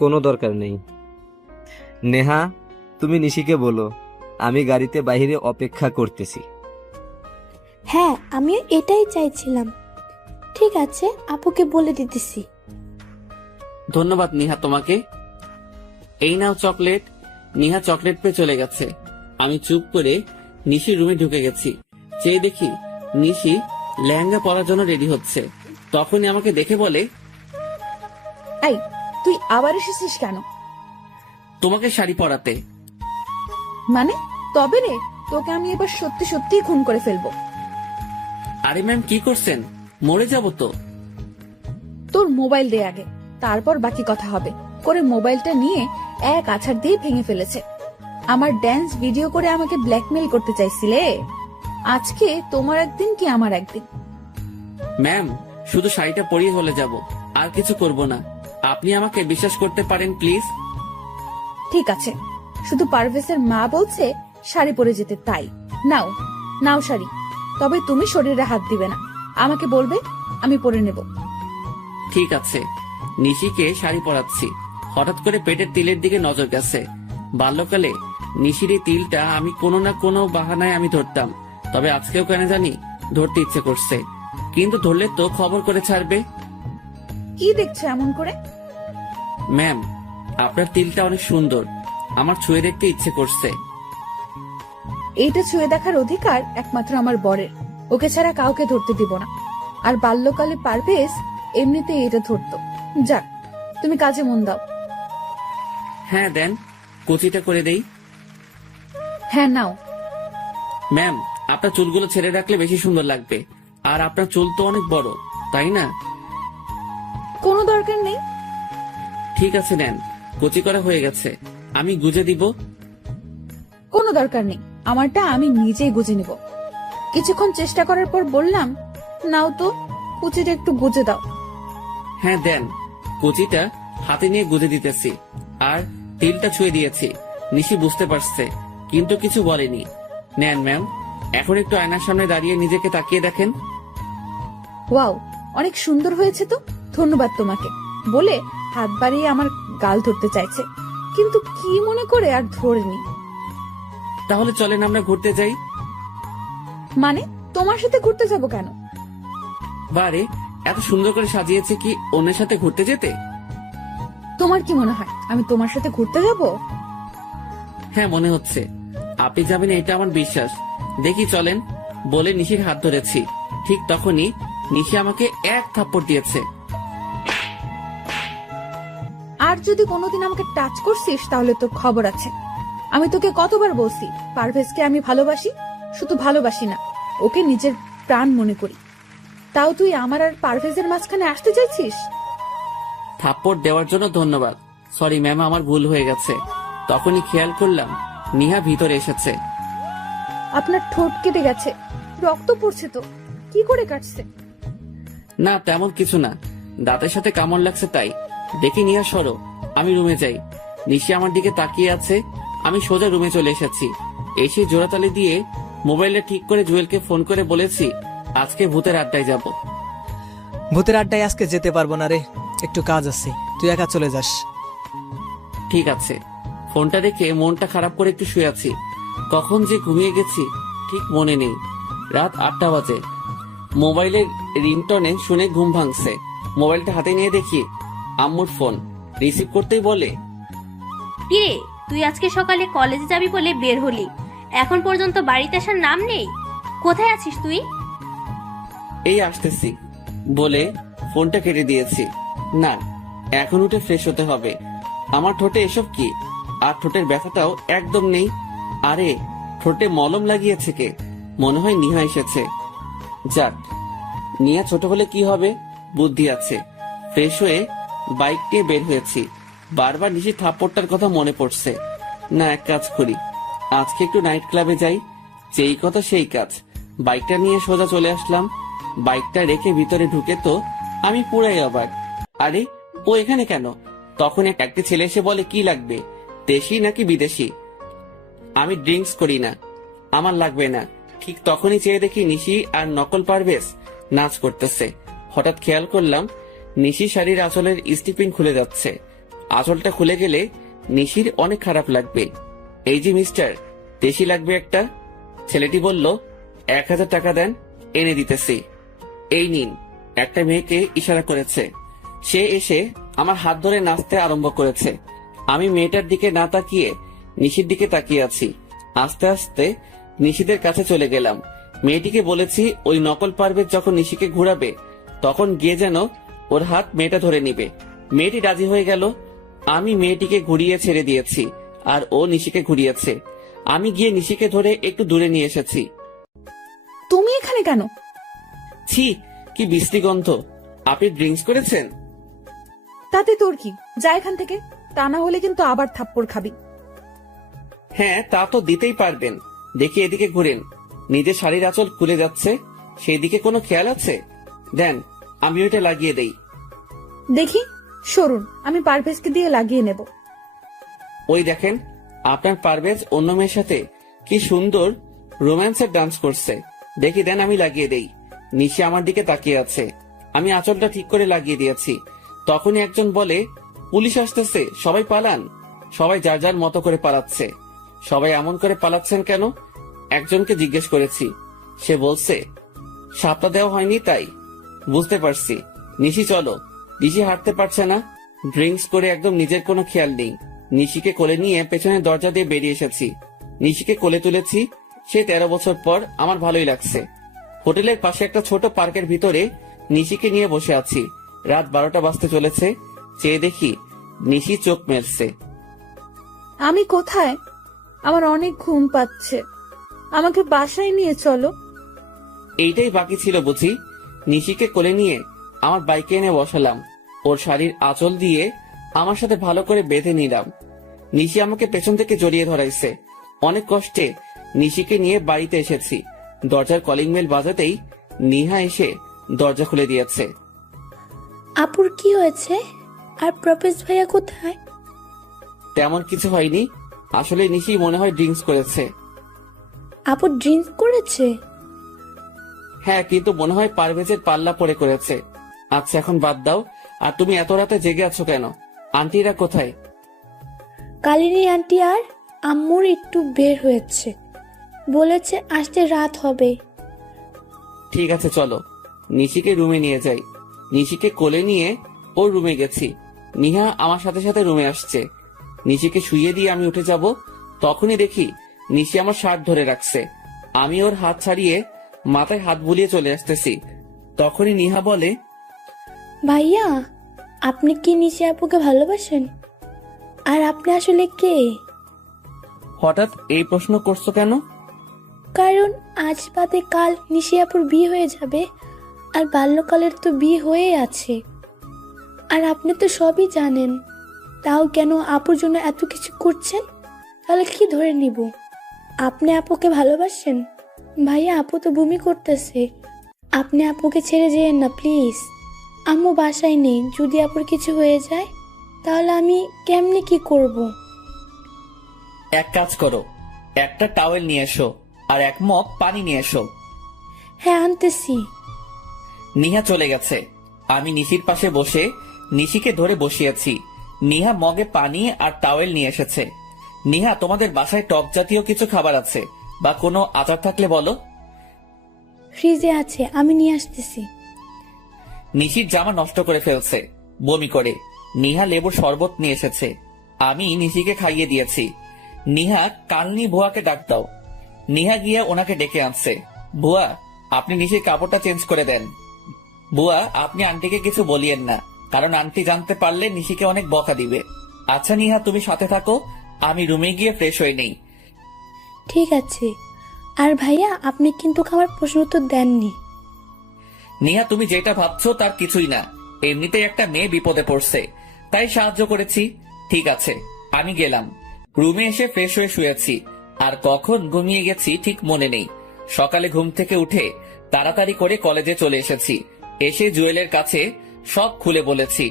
কোনো দরকার নেই। নেহা, তুমি নিশিকে বলো আমি গাড়িতে বাইরে অপেক্ষা করতেছি। হ্যাঁ, আমিও এটাই চাইছিলাম। ঠিক আছে, আপুকে বলে দিতেছি। ধন্যবাদ নিহা তোমাকে। এই নাও চকলেট। নিহা চকলেট পেয়ে চলে গেছে। আমি চুপ করে নিশির রুমে ঢুকে গেছি। চেয়ে দেখি নিশি লেহেঙ্গা পরার জন্য রেডি হচ্ছে। তখনই আমাকে দেখে বলে, এই, তুই আবার এসেছিস কেন? তোমাকে শাড়ি পরাতে। মানে? তবে রে, তোকে আমি এবার সত্যি সত্যি খুন করে ফেলবো। আরে ম্যাম, কি করছেন? মরে যাব তো। তোর মোবাইল দে আগে, তারপর বাকি কথা হবে। করে মোবাইলটা নিয়ে এক আছাড় দিয়ে ভেঙে ফেলেছে। আমার ড্যান্স ভিডিও করে আমাকে ব্ল্যাকমেল করতে চাইছিলে। আজকে তোমার একদিন কি আমার একদিন। ম্যাম, শুধু শাড়িটা পরিয়ে হলে যাব, আর কিছু করব না। আপনি আমাকে বিশ্বাস করতে পারেন প্লিজ। ঠিক আছে, শুধু পারভেজের মা বলছে শাড়ি পরে যেতে, তাই নাও নাও শাড়ি। তবে তুমি শরীরে হাত দিবে না, আমাকে বলবে, আমি পরে নেব। ঠিক আছে। নিশিকে শাড়ি পরাচ্ছি। হঠাৎ করে পেটের তিলের দিকে নজর গেছে। বাল্যকালে নিশির এই তিলটা আমি কোনো না কোনো বাহানায় আমি ধরতাম, তবে আজকেও কেন জানি ধরতে ইচ্ছে করছে। কিন্তু ধরলে তো খবর করে ছাড়বে। কি দেখছো এমন করে? ম্যাম, আপনার তিলটা অনেক সুন্দর, আমার ছুঁয়ে দেখতে ইচ্ছে করছে। এইটা ছুঁয়ে দেখার অধিকার একমাত্র আমার বরের, ওকে ছাড়া কাউকে ধরতে দিব না। আর বাল্যকালে পারভেজ এমনিতেই এটা ধরতো। যাক, তুমি কাজে মন দাও। হ্যাঁ দেন, কুচিটা করে দেই। হ্যাঁ নাও। ম্যাম, আপনার চুলগুলো ছেড়ে রাখলে বেশি সুন্দর লাগবে। আর আপনার চুল তো অনেক বড়, তাই না? কোনো দরকার নেই। ঠিক আছে নেন, কুচি করা হয়ে গেছে। আমি গুজে দিব। কোনো দরকার নেই, আমারটা আমি নিজেই গুজে নিব। কিছুক্ষণ চেষ্টা করার পর বললাম, নাও তো, কুচিটা একটু গুজে দাও। হ্যাঁ দেন। কুচিটা হাতে নিয়ে গুজে দিতেছি, আর তিলটা ছুঁয়ে দিয়েছি। নিশি বুঝতে পারছে, কিন্তু কিছু বলেনি। নেন ম্যাম, এখন একটু আয়নার সামনে দাঁড়িয়ে নিজেকে তাকিয়ে দেখেন। ওয়াও, অনেক সুন্দর হয়েছে তো, ধন্যবাদ তোমাকে বলে হাত বাড়িয়ে আমার গাল ধরতে চাইছে, কিন্তু কি মনে করে আর ধরেনি। তাহলে চলেন আমরা ঘুরতে যাই। মানে, তোমার সাথে ঘুরতে যাব কেন? বারে, এত সুন্দর করে সাজিয়েছে কি অন্যের সাথে ঘুরতে যেতে? তোমার কি মনে হয় আমি তোমার সাথে ঘুরতে যাব? হ্যাঁ মনে হচ্ছে। আপনি যাবেন এটা আমার বিশ্বাস। দেখি চলেন বলে নিশির হাত ধরেছি। ঠিক তখনই নিশি আমাকে এক থাপ্পড় দিয়েছে। আর যদি কোনোদিন আমাকে টাচ করছিস তাহলে তো খবর আছে। আমি তোকে কতবার বলছি পারভেজকে আমি ভালোবাসি, শুধু ভালোবাসি না, ওকে নিজের প্রাণ মনে করি। তাও তুই আমার আর পারভেজের মাঝখানে আসতে চাইছিস? থাপ্পড় দেওয়ার জন্য ধন্যবাদ। সরি ম্যাম, আমার ভুল হয়ে গেছে। তখনই খেয়াল করলাম নিহা ভিতরে এসেছে। আপনার ঠোঁট কেটে গেছে, রক্ত পড়ছে তো, কি করে কাটছে? না তেমন কিছু না, দাঁতের সাথে কামড় লাগছে তাই। দেখি নিহা সরো, আমি রুমে যাই। নিশি আমার দিকে তাকিয়ে আছে। আমি সোজা রুমে চলে এসেছি। এসে জোড়াতালি দিয়ে মোবাইলটা ঠিক করে জুয়েলকে ফোন করে বলেছি আজকে ভূতের আড্ডায় যাব। ভূতের আড্ডায় আজকে যেতে পারবো না রে, একটু কাজ আছে, তুই একা চলে যাস। ঠিক আছে। ফোনটা রেখে মনটা খারাপ করে একটু শুয়ে আছি। কখন যে ঘুমিয়ে গেছি ঠিক মনে নেই। রাত 8টা বাজে। মোবাইলের রিংটনে শুনে ঘুম ভাঙছে। মোবাইলটা হাতে নিয়ে দেখি আম্মুর ফোন। রিসিভ করতেই বলে, কিরে, তুই আজকে সকালে কলেজে যাবি বলে বের হলি, এখন পর্যন্ত বাড়িতে আসার নাম নেই। কোথায় আছিস তুই? এই আসতেছি বলে ফোনটা কেটে দিয়েছি। না, এখন উঠে ফ্রেশ হতে হবে। আমার ঠোঁটে এসব কি? আর ঠোঁটের ব্যথাটাও একদম নেই। আরে ঠোঁটে মলম লাগিয়েছে কে? মনে হয় নিহা এসেছে। যাক, নিয়া ছোট হলে কি হবে, বুদ্ধি আছে। ফ্রেশ হয়ে বাইক নিয়ে বের হয়েছি। বারবার নিশি থাপ্পড়টার কথা মনে পড়ছে। না, এক কাজ করি, আজকে একটু নাইট ক্লাবে যাই। যেই কথা সেই কাজ। বাইকটা নিয়ে সোজা চলে আসলাম। বাইকটা রেখে ভিতরে ঢুকে তো আমি পুরাই অবাক। আরে ও এখানে কেন? তখন একটা ছেলে এসে বলে, কি লাগবে, দেশি নাকি বিদেশি? আমি ড্রিঙ্কস করি না, আমার লাগবে না। ঠিক তখনই চেয়ে দেখি নিশি আর নকল পারভেজ নাচ করতেছে। হঠাৎ খেয়াল করলাম নিশি শাড়ির আঁচলের স্টিপিন খুলে যাচ্ছে। আঁচলটা খুলে গেলে নিশির অনেক খারাপ লাগবে। এই যে মিস্টার, দেশি লাগবে একটা। ছেলেটি বলল, 1000 টাকা দেন, এনে দিতেছি। এই নিন। একটা মেয়েকে ইশারা করেছে। সে এসে আমার হাত ধরে নাচতে আরম্ভ করেছে। আমি মেয়েটার দিকে না তাকিয়ে নিশির দিকে তাকিয়ে আছি। আস্তে আস্তে নিশিদের কাছে চলে গেলাম। মেয়েটিকে বলেছি ওই নকল পারভেজ যখন নিশিকে ঘুরাবে তখন গিয়ে যেন ওর হাত মেয়েটা ধরে নিবে। মেয়েটি রাজি হয়ে গেল। আমি মেয়েটিকে ঘুরিয়ে ছেড়ে দিয়েছি আর ও নিশিকে ঘুরিয়েছে। আমি গিয়ে নিশিকে ধরে একটু দূরে নিয়ে এসেছি। তুমি এখানে কেন? ছি, কি বিশ্রী গন্ধ। আপনি ড্রিঙ্কস করেছেন? তাতে তোর কি, যা এখান থেকে, তা না হলে কিন্তু আবার থাপ্পড় খাবি। হ্যাঁ, তা তো দিতেই পারবেন। দেখি এদিকে ঘুরেন। নিজের শাড়ির আঁচল খুলে যাচ্ছে, সেই দিকে কোনো খেয়াল আছে? দেন, আমি ওইটা লাগিয়ে দেই। দেখি, সরুন, আমি পারভেজকে দিয়ে লাগিয়ে নেব। ওই দেখেন, আপনার পারভেজ অন্য মেয়ের সাথে কি সুন্দর রোম্যান্সের ডান্স করছে। দেখি, দেন আমি লাগিয়ে দেই। নিশি আমার দিকে তাকিয়ে আছে। আমি আঁচলটা ঠিক করে লাগিয়ে দিয়েছি। তখনই একজন বলে, পুলিশ আসতেছে, সবাই পালান। সবাই যার যার মতো করে পালাচ্ছে। সবাই এমন করে পালাচ্ছেন কেন? একজনকে জিজ্ঞেস করেছি। সে বলছে, সাপটা দেওয়া হয়নি তাই। বুঝতে পারছি। নিশি চলো। নিশি হাঁটতে পারছে না। ড্রিঙ্কস করে একদম নিজের কোনো খেয়াল নেই। নিশিকে কোলে নিয়ে পেছনের দরজা দিয়ে বেরিয়ে এসেছি। নিশিকে কোলে তুলেছি। সে 13 বছর পর আমার ভালোই লাগছে। হোটেলের পাশে একটা ছোট পার্কের ভিতরে নিশিকে নিয়ে বসে আছি। রাত 12টা বাজতে চলেছে। চেয়ে দেখি নিশি চোখ মেলছে। আমি কোথায়? আমার অনেক ঘুম পাচ্ছে, আমাকে বাসায় নিয়ে চলো। এইটাই বাকি ছিল বুঝি। নিশিকে কোলে নিয়ে আমার বাইকে এনে বসালাম। ওর শাড়ির আঁচল দিয়ে আমার সাথে ভালো করে বেঁধে নিলাম। নিশি আমাকে পেছন থেকে জড়িয়ে ধরাইছে। অনেক কষ্টে নিশিকে নিয়ে বাড়িতে এসেছি। দরজার কলিং বেল বাজাতেই নিহা এসে দরজা খুলে দিয়েছে। আপুর কি হয়েছে? আর প্রপেজ ভাইয়া কোথায়? তেমন কিছু হয়নি। আসলে নিশি মনে হয় ড্রিঙ্কস করেছে। আপু ড্রিঙ্ক করেছে? হ্যাঁ, কিন্তু মনে হয় পারভেজের পাল্লা পড়ে করেছে। আচ্ছা, এখন বাদ দাও। আর তুমি এত রাতে জেগে আছো কেন? আন্টিরা কোথায়? কালিনী আন্টি আর আম্মুর একটু বের হয়েছে, বলেছে আসতে রাত হবে। ঠিক আছে, চলো নিশিকে রুমে নিয়ে যাই। নিশিকে কোলে নিয়ে ওর রুমে গেছি। নিহা আমার সাথে সাথে রুমে আসছে। নিশিকে শুইয়ে দিয়ে আমি উঠে যাব, তখনই দেখি নিশি আমার শার্ট ধরে রাখছে। আমি ওর হাত ছাড়িয়ে মাথায় হাত বুলিয়ে চলে আসতেছি। তখনই নিহা বলে, ভাইয়া, আপনি কি নিশি আপুকে ভালোবাসেন? আর আপনি আসলে কে? হঠাৎ এই প্রশ্ন করছো কেন? কারণ আজ বাদে কাল নিশি আপুর বিয়ে হয়ে যাবে, আর বাল্যকালের তো বিয়ে হয়ে আছে। আর আপনি তো সবই জানেন, তাও কেন আপুর জন্য এত কিছু করছেন? তাহলে কি ধরে নিব? আপনি আপুকে ভালোবাসেন? ভাইয়া, আপু তো বমি করতেছে। আপনি আপুকে ছেড়ে যেয়েন না প্লিজ। আম্মু বাসায় নেই, যদি আপুর কিছু হয়ে যায় তাহলে আমি কেমনে কি করব? এক কাজ করো, একটা টাওয়েল নিয়ে এসো। আর 1 মগ পানি নিয়ে এসো। হ্যাঁ আনতেছি। নিহা চলে গেছে। আমি নিশির পাশে বসে নিশিকে ধরে বসিয়েছি। নিহা মগে পানি আর টাওয়েল নিয়ে এসেছে। নিহা, তোমাদের বাসায় টক জাতীয় কিছু খাবার আছে বা কোনো আচার থাকলে বলো। ফ্রিজে আছে, আমি নিয়ে আসতেছি। নিশির জামা নষ্ট করে ফেলছে বমি করে। নিহা লেবুর শরবত নিয়ে এসেছে। আমি নিশিকে খাইয়ে দিয়েছি। নিহা, কালনি ভুয়াকে ডাক দাও। নিহা গিয়ে ওনাকে ডেকে আনছে। ভুয়া, আপনি নিশির কাপড়টা চেঞ্জ করে দেন। বুয়া, আপনি আন্টিকে কিছু বলিয়েন না, কারণ আন্টি জানতে পারলে নিশিকে অনেক বকা দিবে। আচ্ছা নিহা, তুমি সাথে থাকো, আমি রুমে গিয়ে ফ্রেশ হয়ে নেই। ঠিক আছে। আর ভাইয়া, আপনি কিন্তু আমার প্রশ্ন উত্তর দেননি। নিহা, তুমি যেটা ভাবছো তার কিছুই না। এমনিতেই একটা মেয়ে বিপদে পড়ছে, তাই সাহায্য করেছি। ঠিক আছে, আমি গেলাম। রুমে এসে ফ্রেশ হয়ে শুয়েছি, আর কখন ঘুমিয়ে গেছি ঠিক মনে নেই। সকালে ঘুম থেকে উঠে তাড়াতাড়ি করে কলেজে চলে এসেছি। এসে জুয়েলের কাছে সব খুলে বলেছি।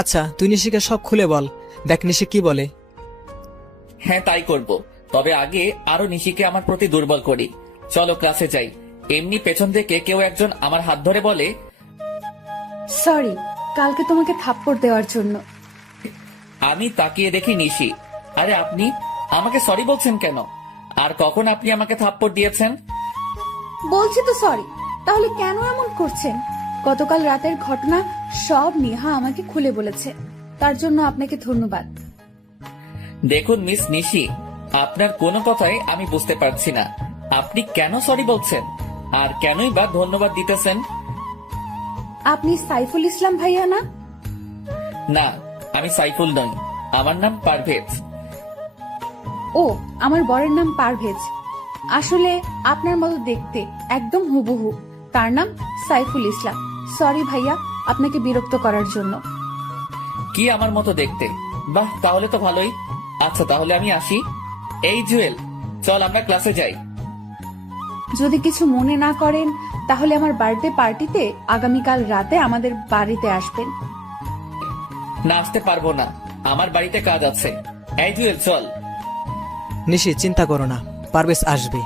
আচ্ছা, তুই নিশিকে সব খুলে বল, দেখ নিশি কি বলে। হ্যাঁ, তাই করব। তবে আগে আরো নিশিকে আমার প্রতি দুর্বল করি। চলো ক্লাসে যাই। এমনি পেছন থেকে কেউ একজন আমার হাত ধরে বলে, সরি কালকে তোমাকে থাপ্পড় দেওয়ার জন্য। আমি তাকিয়ে দেখি নিশি। আরে আপনি আমাকে সরি বলছেন কেন? আর কখন আপনি আমাকে থাপ্পড় দিয়েছেন? বলছি তো সরি, তাহলে কেন এমন করছেন? গতকাল রাতের ঘটনা সব নেহা আমাকে খুলে বলেছে, তার জন্য আপনাকে ধন্যবাদ। দেখুন মিস নিশি, আপনার কোনো কথাই আমি বুঝতে পারছি না। আপনি কেন সরি বলছেন আর কেনই বা ধন্যবাদ দিতেছেন? আপনি সাইফুল ইসলাম ভাইয়া না? না, আমি সাইফুল নই, আমার নাম পারভেজ। ও, আমার বরের নাম পারভেজ। আসলে আপনার মতো দেখতে, একদম হুবহু। তার নাম সাইফুল ইসলাম। সরি ভাইয়া আপনাকে বিরক্ত করার জন্য। কি আমার মতো দেখতে? বাহ, তাহলে তো ভালোই। আচ্ছা তাহলে আমি আসি। এই জুয়েল, চল আমরা ক্লাসে যাই। যদি কিছু মনে না করেন তাহলে আমার বার্থডে পার্টিতে আগামীকাল রাতে আমাদের বাড়িতে আসবেন। না, আসতে পারবো না, আমার বাড়িতে কাজ আছে। এই জুয়েল চল। নিশি, চিন্তা করো না, পারভেজ আসবে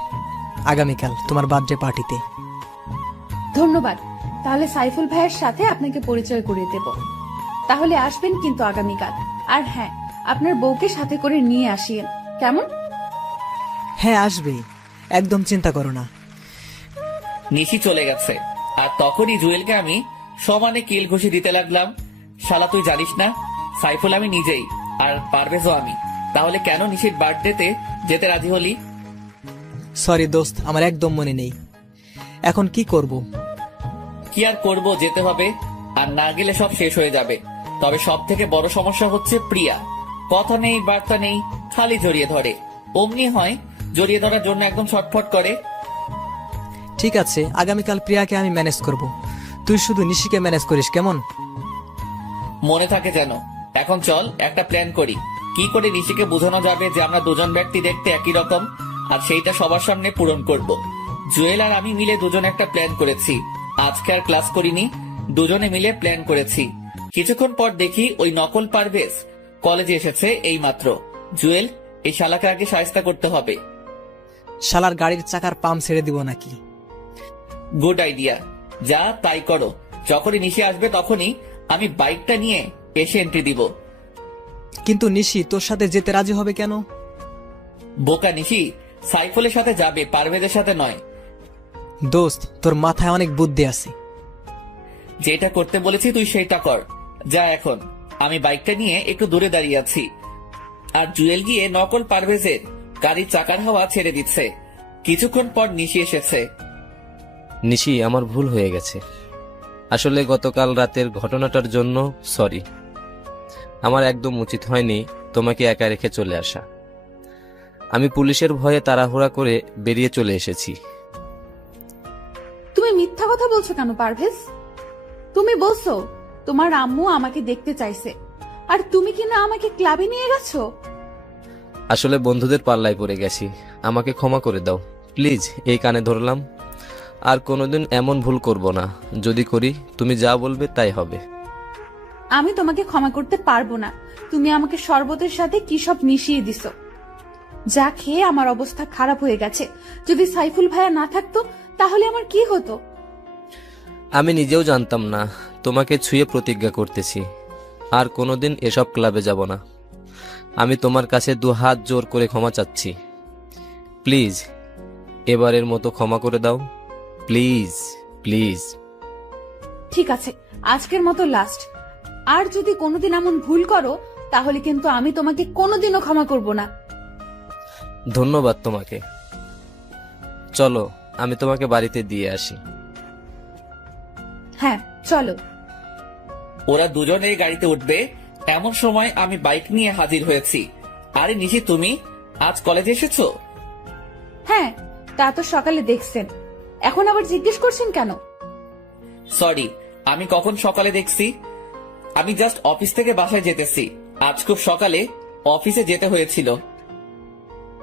আগামীকাল তোমার বার্থডে পার্টিতে। ধন্যবাদ। তাহলে সাইফুল ভাইয়ের সাথে আপনাকে পরিচয় করিয়ে দেব। তাহলে আসবেন কিন্তু আগামীকাল। আর হ্যাঁ, আপনার বউকে সাথে করে নিয়ে আসিয়েন, কেমন? হ্যাঁ আসবে, একদম চিন্তা করো না। নিশি চলে গেছে, আর তখনই জুয়েলকে আমি সমানে কিল ঘুষি দিতে লাগলাম। শালা, তুই জানিস না সাইফুল আমি নিজেই, আর পারভেজও আমি। তাহলে কেন নিশির বার্থডেতে যেতে রাজি হলি? সরি দোস্ত, আমার একদম মনে নেই। এখন কি করব? কি আর করব, যেতে হবে। আর না গেলে সব শেষ হয়ে যাবে। তবে সব থেকে বড় সমস্যা হচ্ছে প্রিয়া। কথা নেই, বার্তা নেই, খালি জড়িয়ে ধরে। অমনি হয় জড়িয়ে ধরার জন্য একদম ছটফট করে। ঠিক আছে, আগামীকাল প্রিয়াকে আমি ম্যানেজ করব, তুই শুধু নিশিকে ম্যানেজ করিস, কেমন? মনে থাকে যেন। এখন চল একটা প্ল্যান করি, কি করে নিশিকে বোঝানো যাবে যে আমরা দুজন ব্যক্তি দেখতে একই রকম, আর সেইটা সবার সামনে পূরণ করব। জুয়েল আর আমি মিলে দুজনে একটা প্ল্যান করেছি। আজকে আর ক্লাস করিনি, দুজনে মিলে প্ল্যান করেছি। কিছুক্ষণ পর দেখি ওই নকল পারভেজ কলেজে এসেছে এই মাত্র। জুয়েল, এই শালাকে আগে শায়েস্তা করতে হবে। শালার গাড়ির চাকার পাম্প ছেড়ে দিব নাকি? গুড আইডিয়া, যা তাই করো। যখনই নিশি আসবে তখনই আমি বাইকটা নিয়ে এসে এন্ট্রি দিব। কিন্তু নিশি তোর সাথে যেতে রাজি হবে কেন? বোকা নিশি সাইফুলের সাথে যাবে, পারভেজের সাথে নয়। দোস্ত, তোর মাথায় অনেক বুদ্ধি আছে। যেটা করতে বলেছি তুই সেটা কর। যা এখন। আমি বাইকটা নিয়ে একটু দূরে দাঁড়িয়ে আছি, আর জুয়েল গিয়ে নকল পারভেজের গাড়ির চাকার হাওয়া ছেড়ে দিচ্ছে। কিছুক্ষণ পর নিশি এসেছে। নিশি, আমার ভুল হয়ে গেছে। আসলে গতকাল রাতের ঘটনাটার জন্য সরি। আমার একদম উচিত হয়নি তোমাকে একা রেখে চলে আসা। আমি পুলিশের ভয়ে তাড়াহুড়া করে বেরিয়ে চলে এসেছি। তুমি মিথ্যা কথা বলছো কেন পারভেজ? তুমি বলছো তোমার আম্মু আমাকে দেখতে চাইছে, আর তুমি কিনা আমাকে ক্লাবে নিয়ে গেছো। আসলে বন্ধুদের পাল্লায় পড়ে গেছি, আমাকে ক্ষমা করে দাও প্লিজ। এই কানে ধরলাম, আর কোনোদিন এমন ভুল করব না। যদি করি তুমি যা বলবে তাই হবে। আমি তোমাকে ক্ষমা করতে পারবো না। তুমি আমাকে শরবতের সাথে কি সব মিশিয়ে দিছো। যা খেয়ে আমার অবস্থা খারাপ হয়ে গেছে। যদি সাইফুল ভাইয়া না থাকতো তাহলে আমার কি হতো? আমি নিজেও জানতাম না তোমাকে ছুঁয়ে প্রতিজ্ঞা করতেছি আর কোনোদিন এসব ক্লাবে যাব না। আমি তোমার কাছে 2 হাত জোর করে ক্ষমা চাচ্ছি। প্লিজ এবারের মতো ক্ষমা করে দাও, প্লিজ প্লিজ। ঠিক আছে, আজকের মতো লাস্ট। আর যদি কোনোদিন এমন ভুল করো তাহলে কিন্তু আমি তোমাকে কোনোদিনও ক্ষমা করব না। ধন্যবাদ তোমাকে। চলো আমি তোমাকে বাড়িতে দিয়ে আসি। হ্যাঁ চলো। ওরা দুজনেই গাড়িতে উঠবে এমন সময় আমি বাইক নিয়ে হাজির হয়েছি। আরে নিশি, তুমি আজ কলেজে এসেছো? হ্যাঁ, তা তো সকালে দেখছেন, এখন আবার জিজ্ঞেস করছেন কেন? সরি, আমি কখন সকালে দেখছি? আমি জাস্ট অফিস থেকে বাসায় যেতেছি। আজ খুব সকালে অফিসে যেতে হয়েছিল।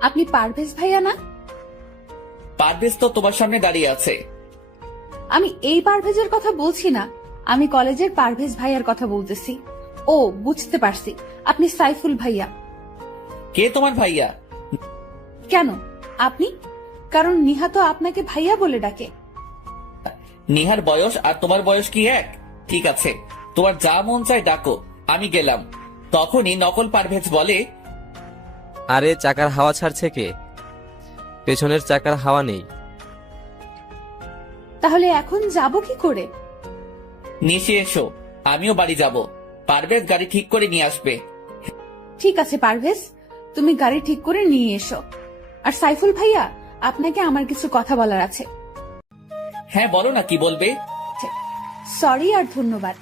আপনি পারভেজ ভাইয়া না? পারভেজ তো তোমার সামনে দাঁড়িয়ে আছে। আমি এই পারভেজের কথা বলছি না, আমি কলেজের পারভেজ ভাইয়ার কথা বলতেছি। ও বুঝতে পারছি, আপনি সাইফুল ভাইয়া। কে তোমার ভাইয়া? কেন আপনি? কারণ নিহা তো আপনাকে ভাইয়া বলে ডাকে। নিহার বয়স আর তোমার বয়স কি এক? ঠিক আছে, তোমার যা মন চায় ডাকো, আমি গেলাম। তখনই নকল পারভেজ বলে, আরে চাকার হাওয়া ছাড়ছে কে? পেছনের চাকার হাওয়া নেই। তাহলে এখন যাব কি করে? নিচে এসো, আমিও বাড়ি যাব। পারভেজ গাড়ি ঠিক করে নিয়ে আসবে। ঠিক আছে পারভেজ, তুমি গাড়ি ঠিক করে নিয়ে এসো। আর সাইফুল ভাইয়া, আপনাকে আমার কিছু কথা বলার আছে। হ্যাঁ বলো না, কি বলবে? সরি আর ধন্যবাদ।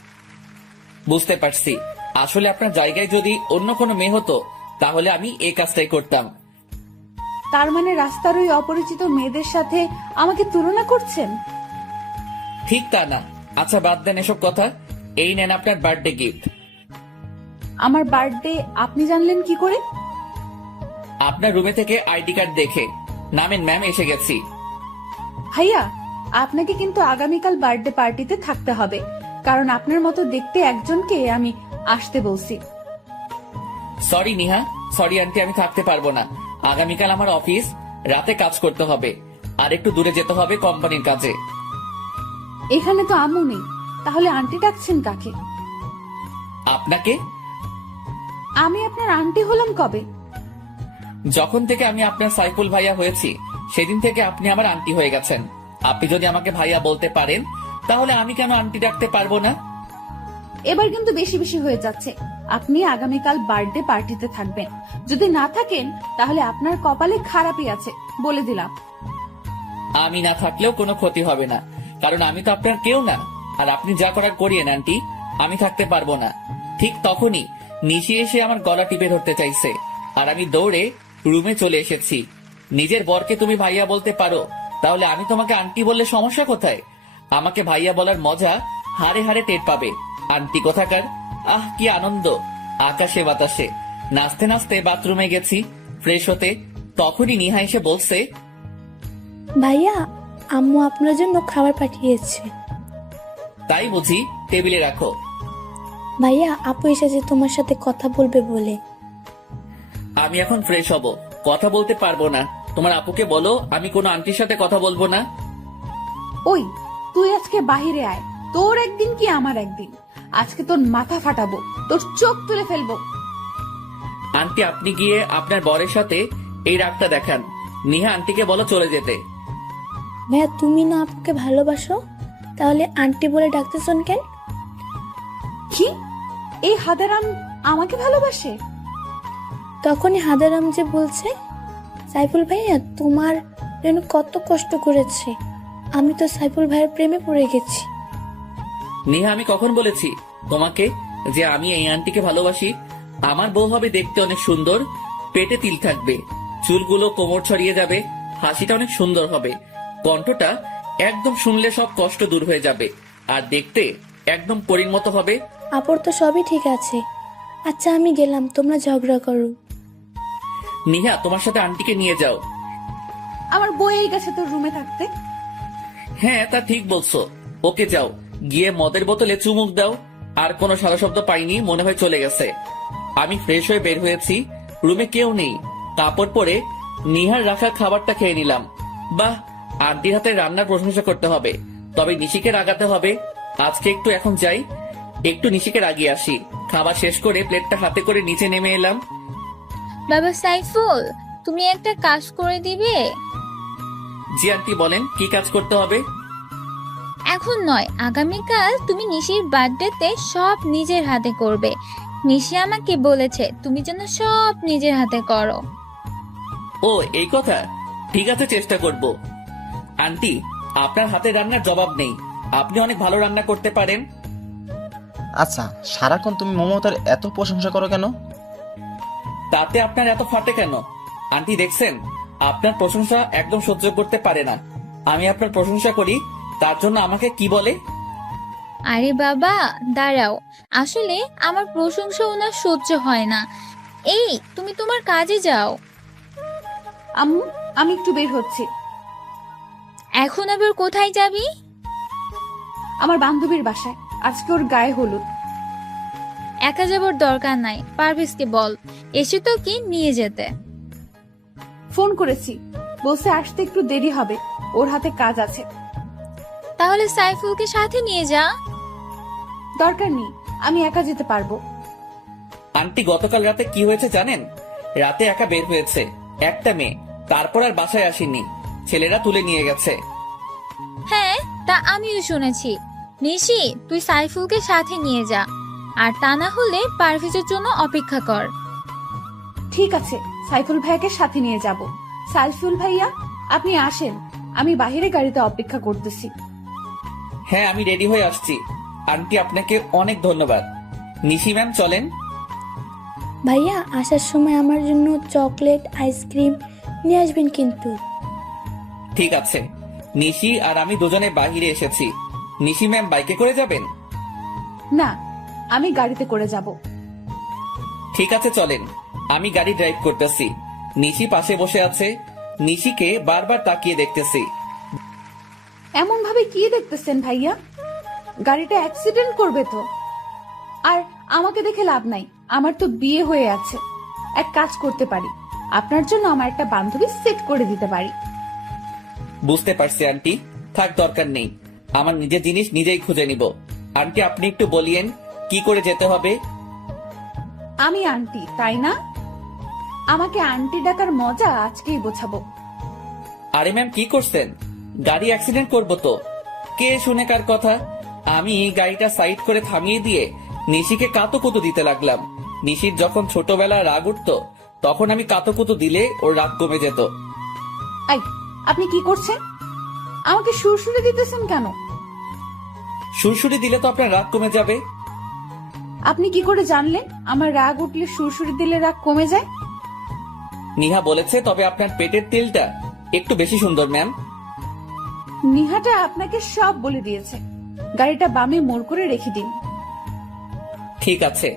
বুঝতে পারছি, আসলে আপনার জায়গায় যদি অন্য কোনো মেয়ে হতো তাহলে আমি এই কাজটাই করতাম। তার মানে রাস্তার ওই অপরিচিত মেয়েদের সাথে আমাকে তুলনা করছেন? ঠিক তা না। আচ্ছা বাদ দেন এসব কথা, এই নেন আপনার বার্থডে গিফট। আমার বার্থডে আপনি জানলেন কি করে? আপনার রুমে থেকে আইডি কার্ড দেখে। নামেন ম্যাম, এসে গেছি। ভাইয়া, আপনাকে কিন্তু আগামীকাল বার্থডে পার্টিতে থাকতে হবে, কারণ আপনার মতো দেখতে একজনকে আমি আসতে বলছি। সরি নিহা, সরি আন্টি, আমি থাকতে পারবো না। আগামীকাল আমার অফিস, রাতে কাজ করতে হবে আর একটু দূরে যেতে হবে কোম্পানির কাজে। এখানে তো আম্মু নেই, তাহলে আন্টি ডাকছেন কাকে? আপনাকে? আমি আপনার আন্টি হলাম কবে? যখন থেকে আমি আপনার সাইফুল ভাইয়া হয়েছি সেদিন থেকে আপনি আমার আন্টি হয়ে গেছেন। আপনি যদি আমাকে ভাইয়া বলতে পারেন তাহলে আমি কেন আন্টি ডাকতে পারবো না? এবার কিন্তু বেশি বেশি হয়ে যাচ্ছে। আপনি আগামীকাল বার্থডে পার্টিতে থাকবেন, যদি না থাকেন তাহলে আপনার কপালে খারাপই আছে, বলে দিলাম। আমি না থাকলেও কোনো ক্ষতি হবে না, কারণ আমি তো আপনার কেউ না। আর আপনি যা করার করিয়েন আন্টি, আমি থাকতে পারবো না। ঠিক তখনই নিশি এসে আমার গলা টিপে ধরতে চাইছে আর আমি দৌড়ে রুমে চলে এসেছি। নিজের বরকে তুমি ভাইয়া বলতে পারো, তাহলে আমি তোমাকে আন্টি বললে সমস্যা কোথায়? আমাকে ভাইয়া বলার মজা হাড়ে হাড়ে টের পাবে। আন্টি কোথাকার! আহ কি আনন্দ! আকাশে বাতাসে নাচতে নাচতে বাথরুমে গেছি ফ্রেশ হতে। তখনই নিহা এসে বলছে, ভাইয়া, আম্মু আপনার জন্য খাবার পাঠিয়েছে। তাই বুঝি? টেবিলে রাখো। ভাইয়া, আপু এসেছে তোমার সাথে কথা বলবে বলে। আমি এখন ফ্রেশ হব, কথা বলতে পারবো না। তোমার আপুকে বলো আমি কোনো আন্টির সাথে কথা বলবো না। ওই তুই আজকে বাহিরে আয়, তোর একদিন কি আমার একদিন। আজকে তোর মাথা ফাটাবো, তোর চোখ তুলে ফেলবো। আন্টি আপনি গিয়ে আপনার বরের সাথে এই রাগটা দেখান। নিহা আন্টিকে বলো চলে যেতে। ভাইয়া, তুমি না আপুকে ভালোবাসো, তাহলে আন্টি বলে ডাকতেছেন কেন? কি? এই হাদারাম আমাকে ভালোবাসে? তখনই হাদারাম যে বলছে, সাইফুল ভাইয়া তোমার জন্য কত কষ্ট করেছে, আমি তো সাইফুল ভাইয়ের প্রেমে পড়ে গেছি। নিহা আমি কখন বলেছি তোমাকে যে আমি এই আন্টিকে ভালোবাসি? আমার বউ হবে দেখতে অনেক সুন্দর, পেটে তিল থাকবে, চুলগুলো কোমর ছড়িয়ে যাবে, হাসিটা অনেক সুন্দর হবে, কণ্ঠটা একদম শুনলে সব কষ্ট দূর হয়ে যাবে, আর দেখতে একদম পরীর মতো হবে। আপুর তো সবই ঠিক আছে। আচ্ছা আমি গেলাম, তোমরা ঝগড়া করো। নিহা তোমার সাথে আন্টিকে নিয়ে যাও। আমার বইয়েই গেছে তোর রুমে থাকতে। হ্যাঁ তা ঠিক বলছো, ওকে যাও, গিয়ে মদের বোতলে চুমুক দাও। আর কোনো সারা শব্দ পাইনি, মনে হয় চলে গেছে। আমি ফ্রেশ হয়ে বের হয়েছি, রুমে কেউ নেই। কাপড় পরে নিহার রাখা খাবারটা খেয়ে নিলাম। বাহ, আন্টির হাতে রান্নার প্রশংসা করতে হবে, তবে নিশিকে রাগাতে হবে। আজকে একটু এখন যাই, একটু নিশিকে রাগিয়ে আসি। খাবার শেষ করে প্লেটটা হাতে করে নিচে নেমে এলাম। বাবা সাইফুল, তুমি একটা কাজ করে দিবে? জি আন্টি, বলেন কি কাজ করতে হবে? এখন নয়, আগামীকাল তুমি নিশির বার্থডেতে সব নিজের হাতে করবে। নিশি আমাকে বলেছে তুমি যেন সব নিজের হাতে করো। ও এই কথা, ঠিক আছে, চেষ্টা করব। আন্টি, আপনার হাতে রান্নার জবাব নেই, আপনি অনেক ভালো রান্না করতে পারেন। আচ্ছা, সারাক্ষণ তুমি মমতার এত প্রশংসা করো কেন? তাতে আপনার এত ফাটে কেন? আন্টি দেখছেন, আপনার প্রশংসা একদম সহ্য করতে পারে না। আমি আপনার প্রশংসা করি, তার জন্য আমাকে কি বলে? আরে বাবা দাঁড়াও, আসলে আমার প্রশংসা ওনার সহ্য হয় না। এই তুমি তোমার কাজে যাও। আম্মু, আমি একটু বের হচ্ছি। এখন আবার কোথায় যাবি? আমার বান্ধবীর বাসায়, আজকে ওর গায়ে হলুদ। একা যাবার দরকার নাই, পারভেজকে বল এসে তো কি নিয়ে যেতে। ফোন করেছি, বলছে আসতে একটু দেরি হবে, ওর হাতে কাজ আছে। তাহলে সাইফুলকে সাথে নিয়ে যা। দরকার নেই, আমি একা যেতে পারবো। আন্টি, গতকাল রাতে কি হয়েছে জানেন? রাতে একা বের হয়েছে একটা মেয়ে, তারপর আর বাসায় আসেনি, ছেলেরা তুলে নিয়ে গেছে। হ্যাঁ, তা আমিও শুনেছি। নিশি, তুই সাইফুলকে সাথে নিয়ে যা, আর তা না হলে পারভেজের জন্য অপেক্ষা কর। ঠিক আছে, সাইফুল ভাইয়াকে সাথে নিয়ে যাব। সাইফুল ভাইয়া, আপনি আসেন, আমি বাইরে গাড়িতে অপেক্ষা করতেছি। হ্যাঁ, আমি রেডি হয়ে আসছি। আন্টি, আপনাকে অনেক ধন্যবাদ। নিশি ম্যাম, চলেন। ভাইয়া আসার সময় আমার জন্য চকলেট আইসক্রিম নিয়ে আসবেন কিন্তু। ঠিক আছে। নিশি আর আমি দুজনে বাহিরে এসেছি। নিশি ম্যাম বাইকে করে যাবেন? না, আমি গাড়িতে করে যাব। ঠিক আছে, চলেন। আমি গাড়ি ড্রাইভ করতেছি, নিশি পাশে বসে আছে। নিশিকে বারবার তাকিয়ে দেখতেছি। এমন ভাবে কি দেখতেছেন ভাইয়া? গাড়িটা অ্যাক্সিডেন্ট করবে তো। আর আমাকে দেখে লাভ নাই, আমার তো বিয়ে হয়ে আছে। এক কাজ করতে পারি, আপনার জন্য আমার একটা বান্ধবী সেট করে দিতে পারি। বুঝতে পারছি আন্টি, থাক, দরকার নেই। আমার নিজের জিনিস নিজেই খুঁজে নিব। আন্টি, আপনি একটু বলিয়েন কি করে যেতে হবে? আমি আন্টি, তাই না? আমাকে আন্টি ডাকার মজা আজকেই বোঝাবো। আরে ম্যাম, কি করছেন? গাড়ি অ্যাক্সিডেন্ট করবো তো। কে শুনে কার কথা? আমি গাড়িটা সাইড করে থামিয়ে দিয়ে নিশিকে কাতুকুতু দিতে লাগলাম। নিশির যখন ছোটবেলা রাগ উঠতো, তখন আমি কাতুকুতু দিলে ওর রাগ কমে যেত। আই, আপনি কি করছেন? আমাকে সুরসুরে দিতেছেন কেন? সুরসুরি দিলে তো আপনার রাগ কমে যাবে। আপনি কি করে জানলেন আমার রাগ উঠলে সুরসুরি দিলে রাগ কমে যায়? নিহা বলেছে, তবে আপনার পেটের তেলটা একটু বেশি সুন্দর ম্যাম। নিহাটা আপনাকে সব বলে দিয়েছে। গাড়িটা বামে মোড় করে রেখে দিন। ঠিক আছে,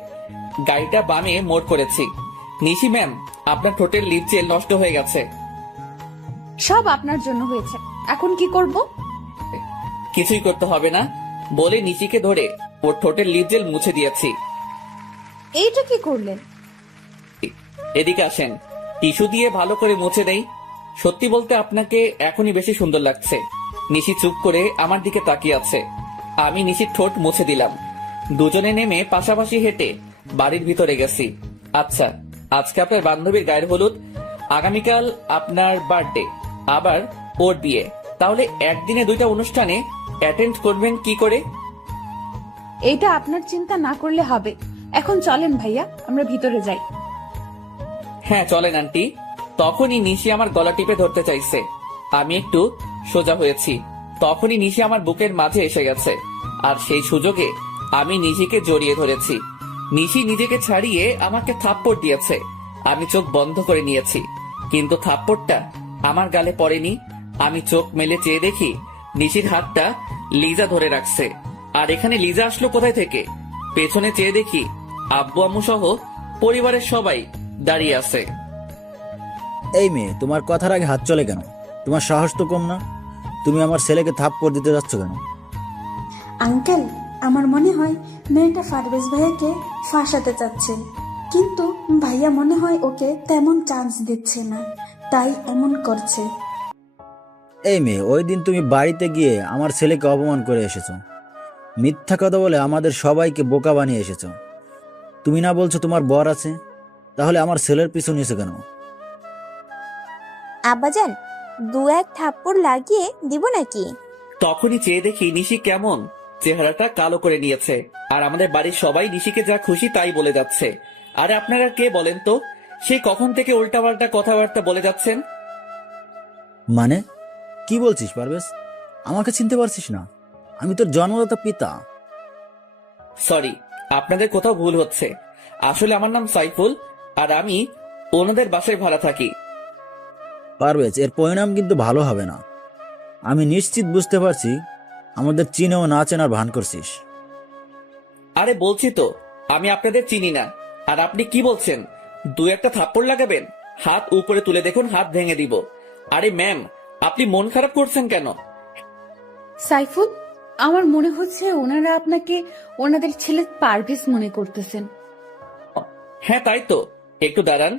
গাড়িটা বামে মোড় করেছি। নিশি ম্যাম, আপনার ঠোঁটের লিপ জেল নষ্ট হয়ে গেছে। সব আপনার জন্য হয়েছে, এখন কি করব? কিছুই করতে হবে না বলে নিশিকে ধরে ওর ঠোঁটের লিপ জেল মুছে দিয়েছি। এইটা কি করলেন? এদিকে আসেন, টিস্যু দিয়ে ভালো করে মুছে দেই। সত্যি বলতে আপনাকে এখনই বেশি সুন্দর লাগছে। নিশি চুপ করে আমার দিকে তাকিয়ে আছে। আমি নিশির ঠোঁট মুছে দিলাম। দুজনে নেমে পাশাপাশি হেঁটে বাড়ির ভিতরে গেছি। আচ্ছা, আজকে আপনার বান্ধবীর গায়ের হলুদ, আগামীকাল আপনার বার্থডে, আবার ওর বিয়ে। তাহলে একদিনে দুইটা অনুষ্ঠানে অ্যাটেন্ড করবেন কি করে? এইটা আপনার চিন্তা না করলে হবে। এখন চলেন ভাইয়া, আমরা ভিতরে যাই। হ্যাঁ চলেন আন্টি। তখনই নিশি আমার গলা টিপে ধরতে চাইছে। আমি একটু সোজা হয়েছি, তখনই নিশি আমার বুকের মাঝে এসে গেছে। আর সেই সুযোগে আমি নিশিকে জড়িয়ে ধরেছি। নিশি নিজেকে ছাড়িয়ে আমাকে থাপ্পড় দিয়েছে। আমি চোখ বন্ধ করে নিয়েছি, কিন্তু থাপ্পড়টা আমার গালে পড়েনি। আমি চোখ মেলে চেয়ে দেখি নিশির হাতটা লিজা ধরে রাখছে। আর এখানে লিজা আসলো কোথায় থেকে? পেছনে চেয়ে দেখি আব্বু আম্মু সহ পরিবারের সবাই দাঁড়িয়ে আছে। এই মেয়ে, তোমার কথার আগে হাত চলে কেন? তোমার সাহস তো কম না। তুমি আমার ছেলেকে থাপ্পড় দিতে যাচ্ছ কেন? আঙ্কেল, আমার মনে হয় মেয়েটা পারভেজ ভাইয়াকে ফাঁসাতে চাচ্ছে। কিন্তু ভাইয়া মনে হয় ওকে তেমন চান্স দিচ্ছে না, তাই এমন করছে। এই মেয়ে, ওই দিন তুমি বাড়িতে গিয়ে আমার ছেলেকে অপমান করে এসেছো, মিথ্যা কথা বলে আমাদের সবাইকে বোকা বানিয়ে এসেছো। তুমি না বলছো তোমার বর আছে, তাহলে আমার ছেলের পিছু নিয়েছো কেন? আব্বাজান, 2-1 থাপ্পড় লাগিয়ে দিব নাকি? তখনই চেয়ে দেখি নিশি কেমন চেহারাটা কালো করে নিয়েছে, আর আমাদের বাড়ির সবাই নিশিকে যা খুশি তাই বলে যাচ্ছে। আরে আপনারা কে বলেন তো? সেই কখন থেকে উল্টাপাল্টা কথাবার্তা বলে যাচ্ছেন? মানে কি বলছিস পারভেজ? আমাকে চিনতে পারছিস না? আমি তোর জন্মদাতা পিতা। সরি, আপনাদের কোথাও ভুল হচ্ছে। আসলে আমার নাম সাইফুল, আর আমি ওনাদের বাসায় ভাড়া থাকি। পারভেজ, এর পরিণাম কিন্তু ভালো হবে না। আমি নিশ্চিত বুঝতে পারছি আমাদের চিনেও না চেনার ভান করছিস। আরে বলছি তো আমি আপনাদের চিনি না। আর আপনি কি বলছেন 2-1টা থাপ্পড় লাগাবেন? হাত উপরে তুলে দেখুন, হাত ভেঙে দিব। আরে ম্যাম, আপনি মন খারাপ করছেন কেন? সাইফুল, আমার মনে হচ্ছে ওনারা আপনাকে ওনাদের ছেলে পারভেজ মনে করতেছেন। হ্যাঁ তাই তো, একটু দাঁড়ান,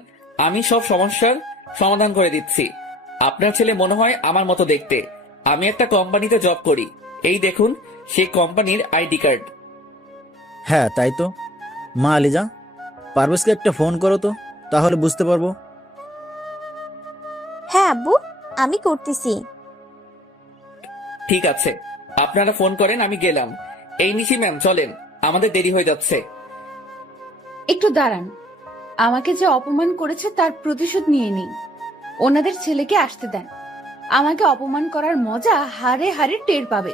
আমি সব সমস্যার সমাধান করে দিচ্ছি। আপনার ছেলে মনে হয় আমার মতো দেখতে। আমি একটা কোম্পানিতে জব করি, এই দেখুন সেই কোম্পানির আইডি কার্ড। হ্যাঁ তাই তো। মা আলিজা, পারভেজকে একটা ফোন করো তো, তাহলে বুঝতে পারবো। হ্যাঁ আব্বু, আমি করতেছি। ঠিক আছে, আপনারা ফোন করেন, আমি গেলাম। এই নিশি ম্যাম চলেন, আমাদের দেরি হয়ে যাচ্ছে। একটু দাঁড়ান, আমাকে যে অপমান করেছে তার প্রতিশোধ নিয়ে নিই। ওনাদের ছেলেকে আসতে দেন, আমাকে অপমান করার মজা হারে হারে টের পাবে।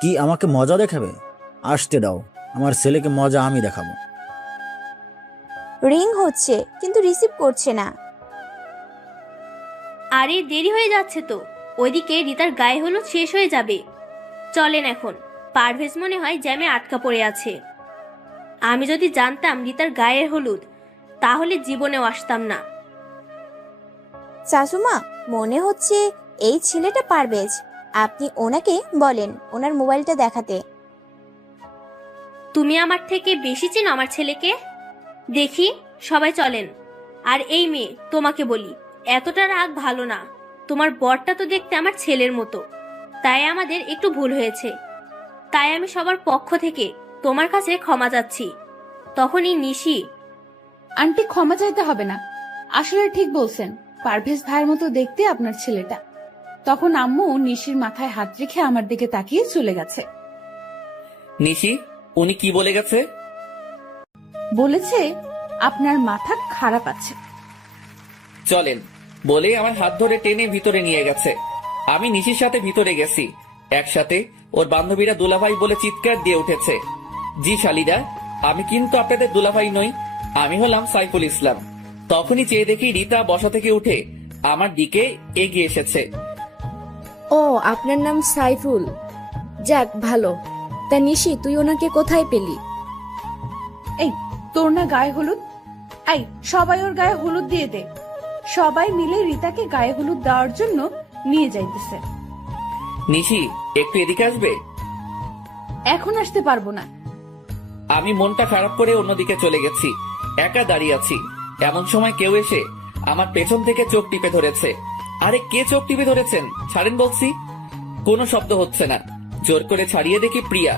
কি আমাকে মজা দেখাবে? আসতে দাও, আমার ছেলেকে মজা আমি দেখাবো। রিং হচ্ছে কিন্তু রিসিভ করছে না। আরে দেরি হয়ে যাচ্ছে তো, ওইদিকে রিতার গায়ে হলুদ শেষ হয়ে যাবে। চলেন এখন, পারভেজ মনে হয় জ্যামে আটকা পড়ে আছে। আমি যদি জানতাম রিতার গায়ের হলুদ, তাহলে জীবনেও আসতাম না। শাশুমা, মনে হচ্ছে এই ছেলেটা পারভেজ। আপনি ওনাকে বলেন ওনার মোবাইলটা দেখাতে। তুমি আমার থেকে বেশি চেনো আমার ছেলেকে। দেখি, সবাই চলেন। আর এই মেয়ে, তোমাকে বলি, এতটা রাগ ভালো না। তোমার বরটা তো দেখতে আমার ছেলের মতো, তাই আমাদের একটু ভুল হয়েছে। তাই আমি সবার পক্ষ থেকে তোমার কাছে ক্ষমা চাচ্ছি। তখনই নিশি, আন্টি ক্ষমা চাইতে হবে না, আসলে ঠিক বলছেন, পারভেজ ভাইয়ের মতো দেখতে আপনার ছেলেটা। তখন আম্মু নিশির মাথায় হাত রেখে আমার দিকে তাকিয়ে চলে গেছে। নিশি, উনি কি বলে গেছে? বলেছে আপনার মাথা খারাপ আছে। চলেন বলে আমার হাত ধরে টেনে ভিতরে নিয়ে গেছে। আমি নিশির সাথে ভিতরে গেছি, একসাথে ওর বান্ধবীরা দুলাভাই বলে চিৎকার দিয়ে উঠেছে। জি শালিরা, আমি কিন্তু আপনাদের দুলাভাই নই, আমি হলাম সাইফুল ইসলাম। তখনই চেয়ে দেখি রিতা বসা থেকে উঠে আমার দিকে এগিয়ে এসেছে। ও, আপনার নাম সাইফুল? যাক ভালো। তা নিশি, তুই ওনাকে কোথায় পেলি? এই, তোর না গায়ে হলুদ? এই, সবাই ওর গায়ে হলুদ দিয়ে দে। সবাই মিলে রিতাকে গায়ে হলুদ দেওয়ার জন্য নিয়ে যাইতেছে। নিশি, একটু এদিকে আসবে? এখন আসতে পারবো না। আমি মনটা খারাপ করে অন্যদিকে চলে গেছি, একা দাঁড়িয়ে আছি। এমন সময় কেউ এসে আমার পেছন থেকে চোখ টিপে ধরেছে। আরে কে চোখ টিপে ধরেছেন? ছাড়েন বলছি। কোনো শব্দ হচ্ছে না। জোর করে ছাড়িয়ে দেখি প্রিয়া।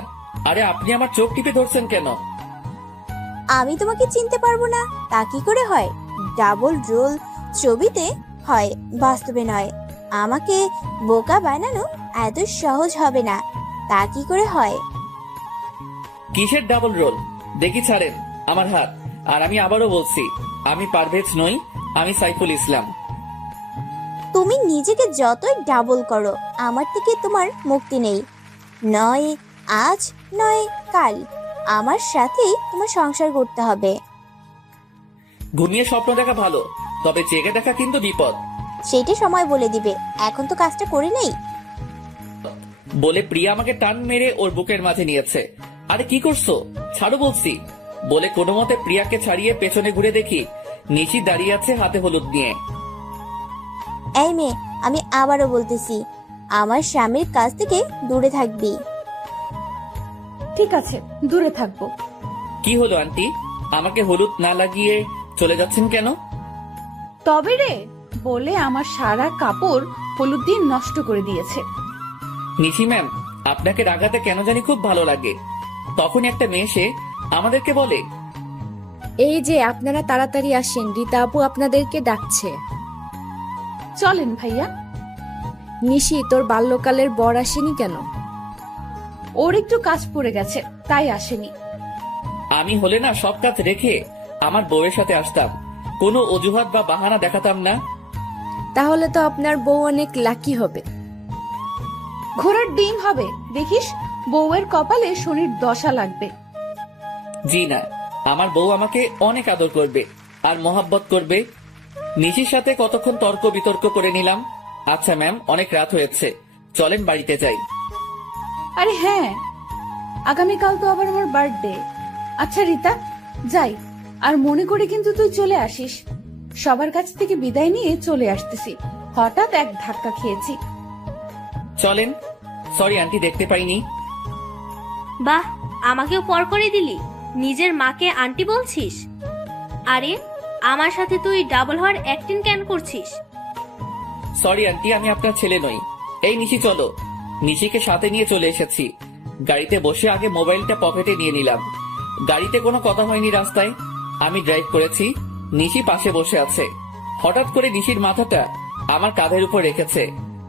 আরে আপনি আমার চোখ টিপে ধরছেন কেন? আমি তোমাকে চিনতে পারবো না তা কি করে হয়? ডাবল রোল ছবিতে হয়, বাস্তবে নয়। আমাকে বোকা বানানো এত সহজ হবে না, তা কি করে হয়? কিসের ডাবল রোল? দেখি ছাড়েন আমার হাত। আর আমি আবারও বলছি, আমি পারভেজ নই, আমি সাইফুল ইসলাম। তুমি নিজেকে যতই ডাবল করো, আমার থেকে তোমার মুক্তি নেই। নয় আজ, নয় কাল, আমার সাথেই তোমার সংসার করতে হবে। ঘুমিয়ে স্বপ্ন দেখা ভালো, তবে জেগে দেখা কিন্তু বিপদ। সেটা সময় বলে দিবে, এখন তো কাজটা করে নেই। বলে প্রিয়া আমাকে টান মেরে ওর বুকের মাঝে নিয়েছে। আরে কি করছো? ছাড়ো বলছি। বলে কোনো মতে প্রিয়াকে ছাড়িয়ে পেছনে ঘুরে দেখি নিশি দাঁড়িয়ে আছে হাতে হলুদ নিয়ে। এই মেয়ে, আমি আবারও বলতেছি, আমার স্বামীর কাছ থেকে দূরে থাকবি। ঠিক আছে, দূরে থাকবো। কি হলো আন্টি, আমাকে হলুদ না লাগিয়ে চলে যাচ্ছেন কেন? তবে রে বলে আমার সারা কাপড় হলুদ দিয়ে নষ্ট করে দিয়েছে। নিশি ম্যাম, আপনাকে রাগাতে কেন জানি খুব ভালো লাগে। তখন একটা মেয়ে এসে আমাদেরকে বলে, এই যে আপনারা তাড়াতাড়ি আসেন, রীতা আপু আপনাদেরকে ডাকছে। চলেন ভাইয়া। নিশি, তোর বাল্যকালের বর আসেনি কেন? ওর একটু কাজ পড়ে গেছে, তাই আসেনি। আমি হলে না সব কাজ রেখে আমার বউয়ের সাথে আসতাম, কোনো অজুহাত বা বাহানা দেখাতাম না। তাহলে তো আপনার বউ অনেক লাকি হবে। ঘোড়ার ডিম হবে, দেখিস বউয়ের কপালে শনির দশা লাগবে। জি না, আমার বউ আমাকে অনেক আদর করবে আর মহাব্বত করবে। নিশির সাথে কতক্ষণ তর্ক বিতর্ক করে নিলাম। আচ্ছা ম্যাম, অনেক রাত হয়েছে, চলেন বাড়িতে যাই। আরে হ্যাঁ, আগামীকাল তো আবার আমার বার্থডে। আচ্ছা রীতা, যাই, আর মনে করে কিন্তু তুই চলে আসিস। সবার কাছ থেকে বিদায় নিয়ে চলে আসতেছি, হঠাৎ এক ধাক্কা খেয়েছি। চলেন। সরি আন্টি, দেখতে পাইনি। বাহ, আমাকেও পর করে দিলি, নিজের মাকে আন্টি বলছিস। আরে আমার সাথে তুই ডাবল হওয়ার অ্যাক্টিং কেন করছিস? সরি আন্টি, আমি আপনার ছেলে নই। এই নিশি চলো। নিশিকে সাথে নিয়ে চলে এসেছি। গাড়িতে বসে আগে মোবাইলটা পকেটে নিয়ে নিলাম। গাড়িতে কোনো কথা হয়নি রাস্তায়, আমি ড্রাইভ করেছি, নিশি পাশে বসে আছে। হঠাৎ করে নিশির মাথাটা আমার কাঁধের উপর রেখেছে,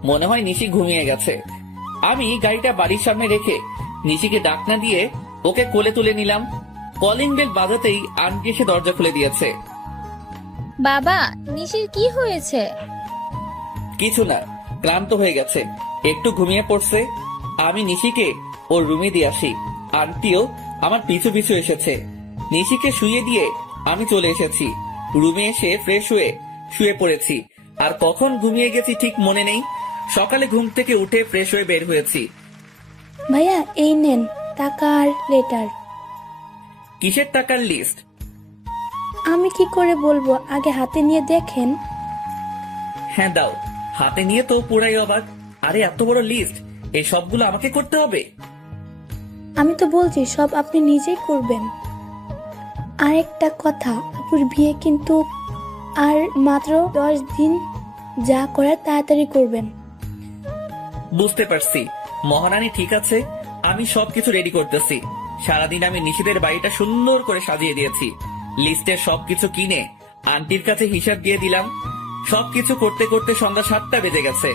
মনে হয় নিশি ঘুমিয়ে গেছে। আমি গাড়িটা বাড়ির সামনে রেখে নিশিকে ডাক না দিয়ে ওকে কোলে তুলে নিলাম। কলিং বেল বাজাতেই আন্টি এসে দরজা খুলে দিয়েছে। বাবা, নিশির কি হয়েছে? কিছু না, ক্লান্ত হয়ে গেছে, একটু ঘুমিয়ে পড়ছে। আমি নিশিকে ওর রুমে দিয়ে আসি। আন্টিও আমার পিছু পিছু এসেছে। নিশিকে শুয়ে দিয়ে আমি চলে এসেছি। রুমে এসে ফ্রেশ হয়ে শুয়ে পড়েছি। আর কখন ঘুমিয়ে গেছি ঠিক মনে নেই। সকালে ঘুম থেকে উঠে ফ্রেশ হয়ে বের হয়েছি। ভাইয়া এই নেন টাকা আর লেটার। কিসের টাকার লিস্ট? আমি কি করে বলবো, আগে হাতে নিয়ে দেখেন। হ্যাঁ দাও, হাতে নিয়ে তো পুরাই অবাক। আরে এত বড় লিস্ট, এই সবগুলো আমাকে করতে হবে? আমি তো বলছি সব আপনি নিজেই করবেন। আর একটা কথা, আপুর বিয়ে কিন্তু আর মাত্র 10 দিন, যা করার তাড়াতাড়ি করবেন। বুঝতে পারছি মহারানী, ঠিক আছে, আমি সবকিছু রেডি করতেছি। সারাদিন আমি নিশিদের বাড়িটা সুন্দর করে সাজিয়ে দিয়েছি। লিস্টের সবকিছু কিনে আন্টির কাছে হিসাব দিয়ে দিলাম। সবকিছু করতে করতে সন্ধ্যা 7টা বেজে গেছে।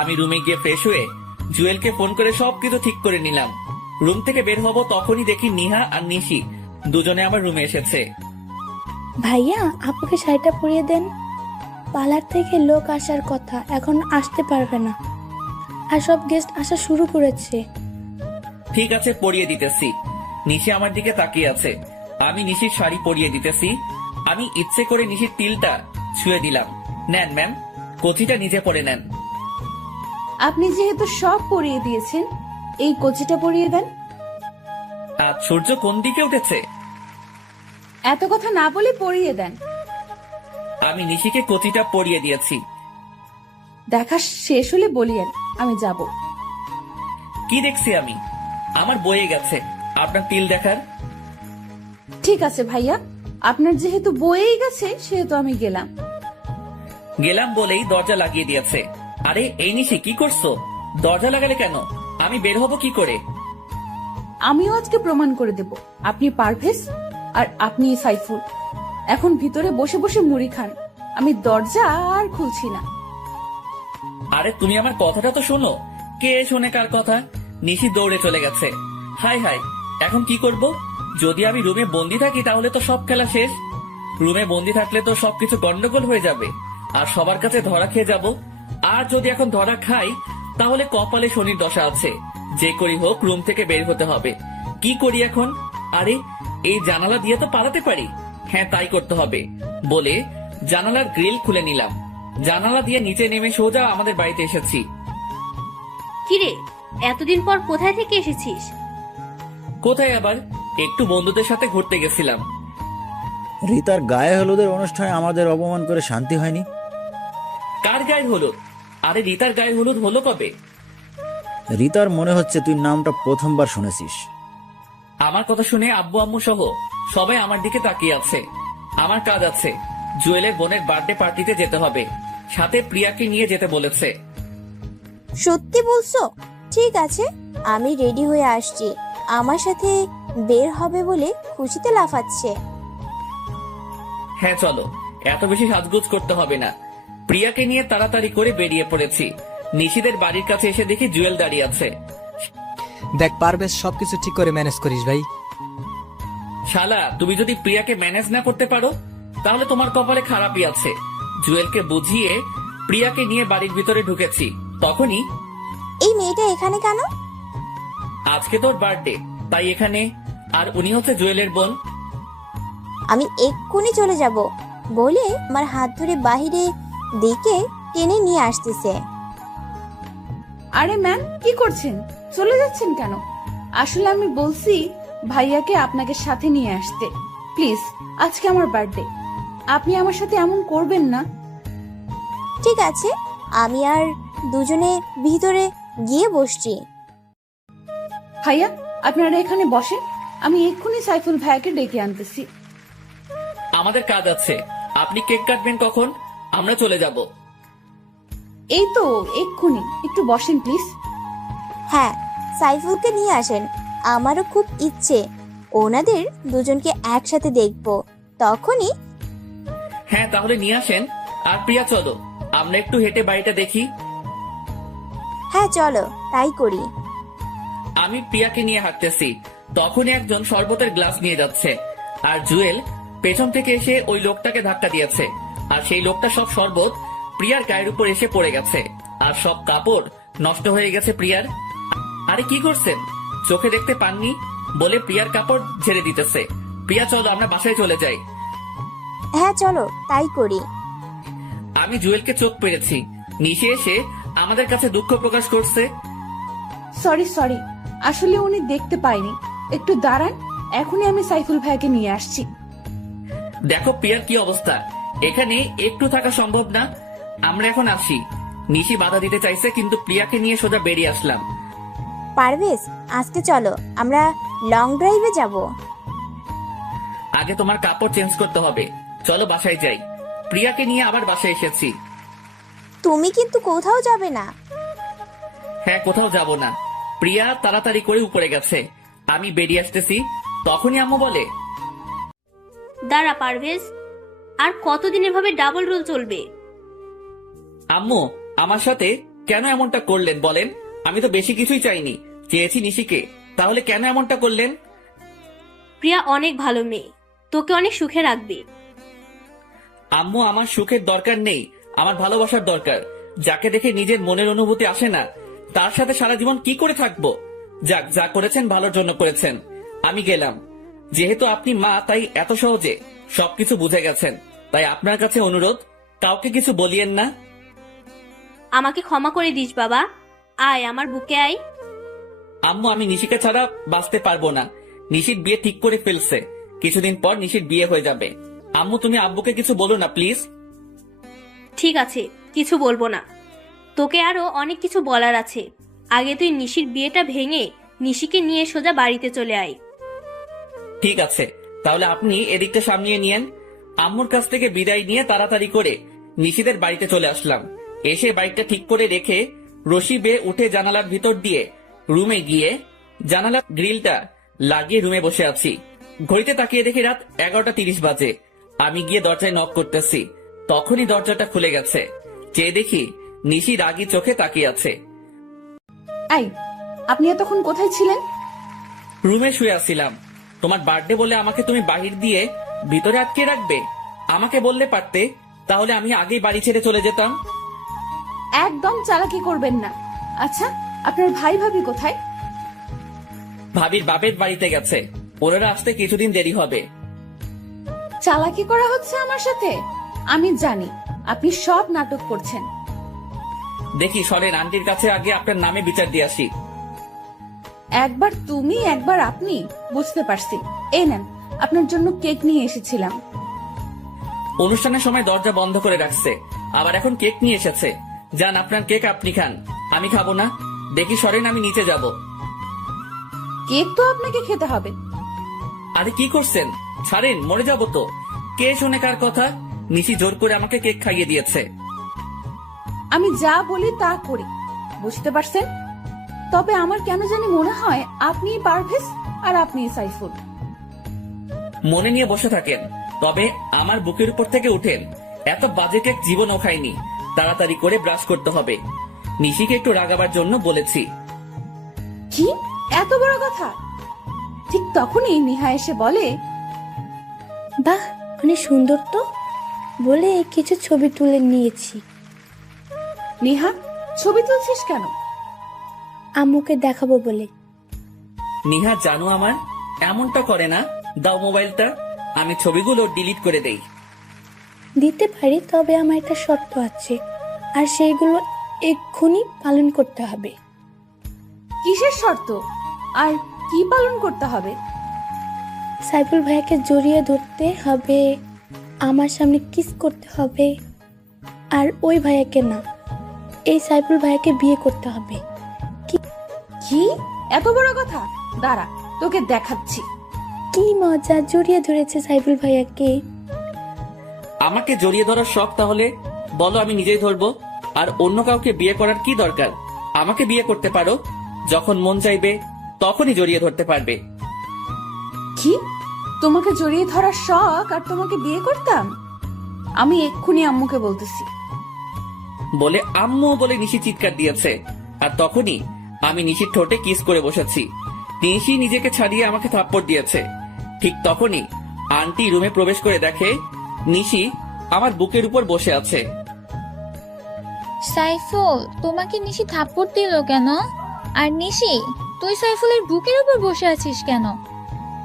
আমি রুমে গিয়ে ফ্রেশ হয়ে জুয়েলকে ফোন করে সবকিছু ঠিক করে নিলাম। রুম থেকে বের হব তখনই দেখি নিহা আর নিশি দুজনে আমার রুমে এসেছে। ভাইয়া আপুকে শাড়িটা পরিয়ে দেন, পার্লার থেকে লোক আসার কথা, এখন আসতে পারবে না, আর সব গেস্ট আসা শুরু করেছে। ঠিক আছে, পরিয়ে দিতেছি। নিশি আমার দিকে তাকিয়ে আছে, আমি নিশির শাড়ি পরিয়ে দিতেছি। আমি ইচ্ছে করে নিশির তিলটা ছুঁয়ে দিলাম। নেন ম্যাম, কচিটা নিজে পরে নেন। আপনি যেহেতু সব পরিয়ে দিয়েছেন, এই কচিটা পরিয়ে দেন। আজ সূর্য কোন দিকে উঠেছে? এত কথা না বলে পরিয়ে দেন। আমি নিশিকে কচিটা পরিয়ে দিয়েছি। দেখা শেষ হলে বলিয়েন, আমি যাব। কি দেখছি আমি? আমার বয়ে গেছে আপনার তিল দেখার। ঠিক আছে ভাইয়া, আপনার যেহেতু বয়েই গেছে সেহেতু আমি গেলাম। গেলাম বলেই দরজা লাগিয়ে দিয়েছে। আরে এই নিশি, কি করছো? দরজা লাগালে কেন? আমি বের হব কি করে? আমিও আজকে প্রমাণ করে দেব আপনি পারভেজ আর আপনি সাইফুল। এখন ভিতরে বসে বসে মুড়ি খান, আমি দরজা আর খুলছি না। আরে তুমি আমার কথাটা তো শোনো। কে শোনে কার কথা? নিশি দৌড়ে চলে গেছে। হাই হাই, এখন কি করব? যদি আমি রুমে বন্দি থাকি তাহলে তো সব খেলা শেষ। রুমে বন্দি থাকলে তো সবকিছু গন্ডগোল হয়ে যাবে আর সবার কাছে ধরা খেয়ে যাব। আর যদি এখন ধরা খাই তাহলে কপালে শনির দশা আছে। যে করি হোক রুম থেকে বের হতে হবে। কি করি এখন? আরে এই জানালা দিয়ে তো পালাতে পারি। হ্যাঁ, তাই করতে হবে বলে জানালার গ্রিল খুলে নিলাম। জানালা দিয়ে নিচে নেমে সোজা আমাদের বাড়িতে এসেছি। কিরে, এতদিন পর কোথায় থেকে এসেছিস? কোথায় আবার, একটু বন্ধুদের সাথে ঘুরতে গেছিলাম। রীতার গায়ে হলুদের অনুষ্ঠানে আমাদের অপমান করে শান্তি হয়নি। কার গায়ে হলুদ? আরে রীতার গায়ে হলুদ হলো কবে? রীতার মনে হচ্ছে তুই নামটা প্রথমবার শুনেছিস। আমার কথা শুনে আব্বু আম্মু সহ সবাই আমার দিকে তাকিয়ে আছে। আমার কাজ আছে, জুয়েলের বোনের বার্থডে পার্টিতে যেতে হবে, সাথে প্রিয়াকে নিয়ে যেতে বলেছে। সত্যি বলছো? ঠিক আছে, আমি রেডি হয়ে আসছি। আমার সাথে বের হবে বলে খুশিতে লাফাচ্ছে। হ্যাঁ চলো, এত বেশি সাজগোজ করতে হবে না। প্রিয়াকে নিয়ে তাড়াতাড়ি করে বেরিয়ে পড়েছি। নিশিদের বাড়ির কাছে এসে দেখি জুয়েল দাঁড়িয়ে আছে। দেখ পারবেশ, সবকিছু ঠিক করে ম্যানেজ করিস ভাই। শালা, তুমি যদি প্রিয়াকে ম্যানেজ না করতে পারো তাহলে তোমার কপালে খারাপই আছে। জুয়েলকে বুঝিয়ে প্রিয়াকে নিয়ে বাড়ির ভিতরে ঢুকেছি, তখনই এই মেয়েটা এখানে কেন? আজকে তোর বার্থডে, তাই এখানে। আর উনি হচ্ছে জুয়েলের বোন। আমি এক্ষুনি চলে যাব বলে আমার হাত ধরে বাহিরে দিকে টেনে নিয়ে আসতেছে। আরে ম্যাম, কি করছেন? চলে যাচ্ছেন কেন? আসলে আমি বলছি ভাইয়াকে আপনাকে সাথে নিয়ে আসতে। প্লিজ, আজকে আমার বার্থডে, আপনি আমার সাথে এমন করবেন না। ঠিক আছে, আমি আর দুজনে ভিতরে গিয়ে বসছি। ভাইয়া, আপনারা এখানে বসেন, আমি এক্ষুনি সাইফুল ভাইয়াকে ডেকে আনতেছি। আমাদের কাজ আছে, আপনি কেক কাটবেন কখন? আমরা চলে যাব। এই তো এক্ষুনি, একটু বসেন প্লিজ। হ্যাঁ, সাইফুলকে নিয়ে আসেন। আমারও খুব ইচ্ছে ওনাদের দুজনকে একসাথে দেখব। তখনই হ্যাঁ তাহলে নিয়ে আসেন। আর প্রিয়া চলো, আমরা একটু হেঁটে বাড়িটা দেখি। হ্যাঁ চলো, তাই করি। আমি প্রিয়াকে নিয়ে হাঁটতেছি, তখনই একজন শরবতের গ্লাস নিয়ে যাচ্ছে। আর জুয়েল পেছন থেকে এসে ওই লোকটাকে ধাক্কা দিয়েছে। আর সেই লোকটা সব শরবত প্রিয়ার গায়ের উপর এসে পড়ে গেছে। আর সব কাপড় নষ্ট হয়ে গেছে প্রিয়ার। আরে কি করছেন, চোখে দেখতে পাননি বলে প্রিয়ার কাপড় ঝেড়ে দিতেছে। প্রিয়া চলো, আমরা বাসায় চলে যাই। হ্যাঁ চলো, তাই করি। আমি জুয়েলকে চোখ পেরেছি। নিশে এসে আমাদের কাছে দুঃখ প্রকাশ করছে। সরি, আসলে উনি দেখতে পায়নি। একটু দাঁড়ান, এখনই আমি সাইফুল ভাইয়াকে নিয়ে আসছি। দেখো প্রিয়ার কি অবস্থা, এখানে একটু থাকা সম্ভব না। আমরা এখন আসি। নিশি বাধা দিতে চাইছে, কিন্তু প্রিয়াকে নিয়ে সোজা বেরিয়ে আসলাম। পারভেজ, আজকে চলো আমরা লং ড্রাইভে যাব। আগে তোমার কাপড় চেঞ্জ করতে হবে, চলো বাসায় যাই। প্রিয়াকে নিয়ে আবার বাসায় এসেছি। তুমি কিন্তু কোথাও যাবে না। হ্যাঁ, কোথাও যাব না। প্রিয়া তাড়াতাড়ি করে উপরে গেছে, আমি বেরিয়ে আসতেছি। তখনই আম্মু বলে, দাঁড়া পারভেজ, আর কতদিন এভাবে ডাবল রোল চলবে? আম্মু আমার সাথে কেন এমনটা করলেন বলেন? আমি তো বেশি কিছুই চাইনি, চেয়েছি নিশিকে, তাহলে কেন এমনটা করলেন? প্রিয়া অনেক ভালো মেয়ে, তোকে অনেক সুখে রাখবে। আম্মু, আমার সুখের দরকার নেই, আমার ভালোবাসার দরকার। যাকে দেখে নিজের মনের অনুভূতি আসে না, তার সাথে সারা জীবন কি করে থাকবো? যাক, যা করেছেন ভালোর জন্য করেছেন। আমি গেলাম। যেহেতু আপনি মা, তাই এত সহজে সবকিছু বুঝে গেছেন। তাই আপনার কাছে অনুরোধ, কাউকে কিছু বলিয়েন না। আমাকে ক্ষমা করে দিস বাবা, আয় আমার বুকে আয়। আম্মু, আমি নিশিকে ছাড়া বাঁচতে পারবো না। নিশির বিয়ে ঠিক করে ফেলছে, কিছুদিন পর নিশির বিয়ে হয়ে যাবে। আম্মু, তুমি আব্বুকে কিছু বলো না প্লিজ। ঠিক আছে, কিছু বলবো না। তোকে আরো অনেক কিছু বলার আছে। আগে তুই নিশির বিয়েটা ভেঙে নিশিকে নিয়ে সোজা বাড়িতে চলে আয়। ঠিক আছে, তাহলে আপনি এদিকটা সামলিয়ে নিয়েন। আম্মুর কাছ থেকে বিদায় নিয়ে তাড়াতাড়ি করে নিশিদের বাড়িতে চলে আসলাম। এসে বাইকটা ঠিক করে রেখে রশি বেয়ে উঠে জানালার ভিতর দিয়ে রুমে গিয়ে জানালার গ্রিলটা লাগিয়ে রুমে বসে আছি। ঘড়িতে তাকিয়ে দেখি রাত 11:30 বাজে। আমি গিয়ে দরজায় নক করতেছি, তখনই দরজাটা খুলে গেছে। চেয়ে দেখি নিশি রাগী চোখে তাকিয়ে আছে। এই, আপনি এতক্ষণ কোথায় ছিলেন? রুমে শুয়ে আছিলাম। তোমার বার্থডে বলে আমাকে তুমি বাহির দিয়ে ভিতরে আটকে রাখবে? আমাকে বললে পারতে, তাহলে আমি আগেই বাড়ি ছেড়ে চলে যেতাম। একদম চালাকি করবেন না। আচ্ছা, আপনার ভাই ভাবি কোথায়? ভাবির বাপের বাড়িতে গেছে, ওনারা আসতে কিছুদিন দেরি হবে। চালাকি করা হচ্ছে আমার সাথে? আমি জানি আপনি সব নাটক করছেন। দেখি সরেন, আন্টির কাছে আগে আপনার নামে বিচার দিয়ে আসি। একবার তুমি, একবার আপনি, বুঝতে পারছি। এই নেন, আপনার জন্য কেক নিয়ে এসেছিলাম। অনুষ্ঠানের সময় দরজা বন্ধ করে রাখছে, আবার এখন কেক নিয়ে এসেছে। যান, আপনার কেক আপনি খান, আমি খাবো না। দেখি সরেন, আমি নিচে যাব। কেক তো আপনাকে খেতে হবে, আরে কি করছেন? ছাড়েন, মরে যাবো তো। কে শুনে কার কথা? নিশি জোর করে আমাকে কেক খাইয়ে দিয়েছে। আমি যা বলি তা করি, বুঝতে পারছেন? তবে আমার কেন জানি মনে হয় আপনি পারভেজ আর আপনি সাইফুল। মনে নিয়ে বসে থাকেন, তবে আমার বুকের উপর থেকে উঠেন। এত বাজে কেক জীবনও খাইনি। তাড়াতাড়ি করে ব্রাশ করতে হবে। নিশিকে একটু রাগাবার জন্য বলেছি। কি এত বড় কথা? ঠিক তখনই নেহা এসে বলে, বাহ, অনেক সুন্দর তো, বলে কিছু ছবি তুলে নিয়েছি। নেহা, ছবি তুলছিস কেন? আম্মুকে দেখাবো বলে। নিহা জানো আমার এমনটা করে না। দাও মোবাইলটা, আমি ছবিগুলো ডিলিট করে দেই। দিতে পারি, তবে আমার একটা শর্ত আছে, আর সেইগুলো এক্ষুনি পালন করতে হবে। কিসের শর্ত আর কি পালন করতে হবে? সাইফুল ভাইয়াকে জড়িয়ে ধরতে হবে, আমার সামনে কিস করতে হবে, আর ওই ভাইয়াকে না, এই সাইফুল ভাইয়াকে বিয়ে করতে হবে। কি এত বড় কথা? দাঁড়া, তোকে দেখাচ্ছি। কি মজা, জড়িয়ে ধরেছে সাইফুল ভাইয়াকে। আমাকে জড়িয়ে ধরার শখ? তাহলে বলো, আমি নিজেই ধরবো। আর অন্য কাউকে বিয়ে করার কি দরকার? আমাকে বিয়ে করতে পারো, যখন মন চাইবে তখনই জড়িয়ে ধরতে পারবে। কি, তোমাকে জড়িয়ে ধরার শখ আর তোমাকে বিয়ে করতাম? আমি এক্ষুনি আম্মুকে বলতেছি। বলে আম্মু বলে নিশি চিৎকার দিয়েছে। আর তখনই আমি নিশির ঠোঁটে কিস করে বসেছি। নিশি নিজেকে ছাড়িয়ে আমাকে থাপ্পড় দিয়েছে। ঠিক তখনই আন্টি রুমে প্রবেশ করে দেখে নিশি আমার বুকের উপর বসে আছে। সাইফুল, তোমাকে নিশি থাপ্পড় দিল কেন? আর নিশি, তুই সাইফুলের বুকের উপর বসে আছিস কেন?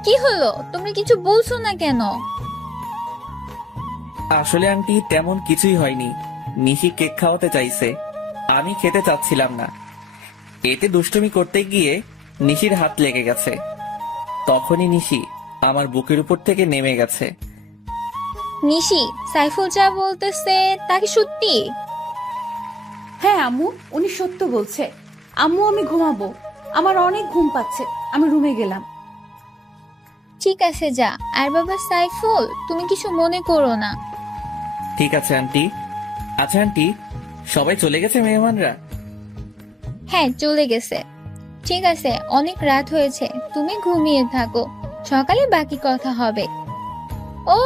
কি হলো? তুমি কিছু বলছো না কেন? আসলে আন্টি তেমন কিছুই হয়নি। নিশি কেক খাওয়াতে চাইছে, আমি খেতে চাচ্ছিলাম না। এতে দুষ্টুমি করতে গিয়ে নিশির হাত লেগে গেছে। তখনই নিশি আমার বুকের উপর থেকে নেমে গেছে। নিশি, সাইফুল যা বলতেছে তা কি সত্যি? হ্যাঁ আম্মু, উনি সত্য বলছে। আম্মু, আমি ঘুমাবো, আমার অনেক ঘুম পাচ্ছে, আমি রুমে গেলাম। ঠিক আছে, যা। আর বাবা সাইফুল, তুমি কিছু মনে করো না। ঠিক আছে আন্টি। আচ্ছা আন্টি, সবাই চলে গেছে মেহমানরা? হ্যাঁ, চলে গেছে। ঠিক আছে, অনেক রাত হয়েছে, তুমি ঘুমিয়ে থাকো, সকালে বাকি কথা হবে। ও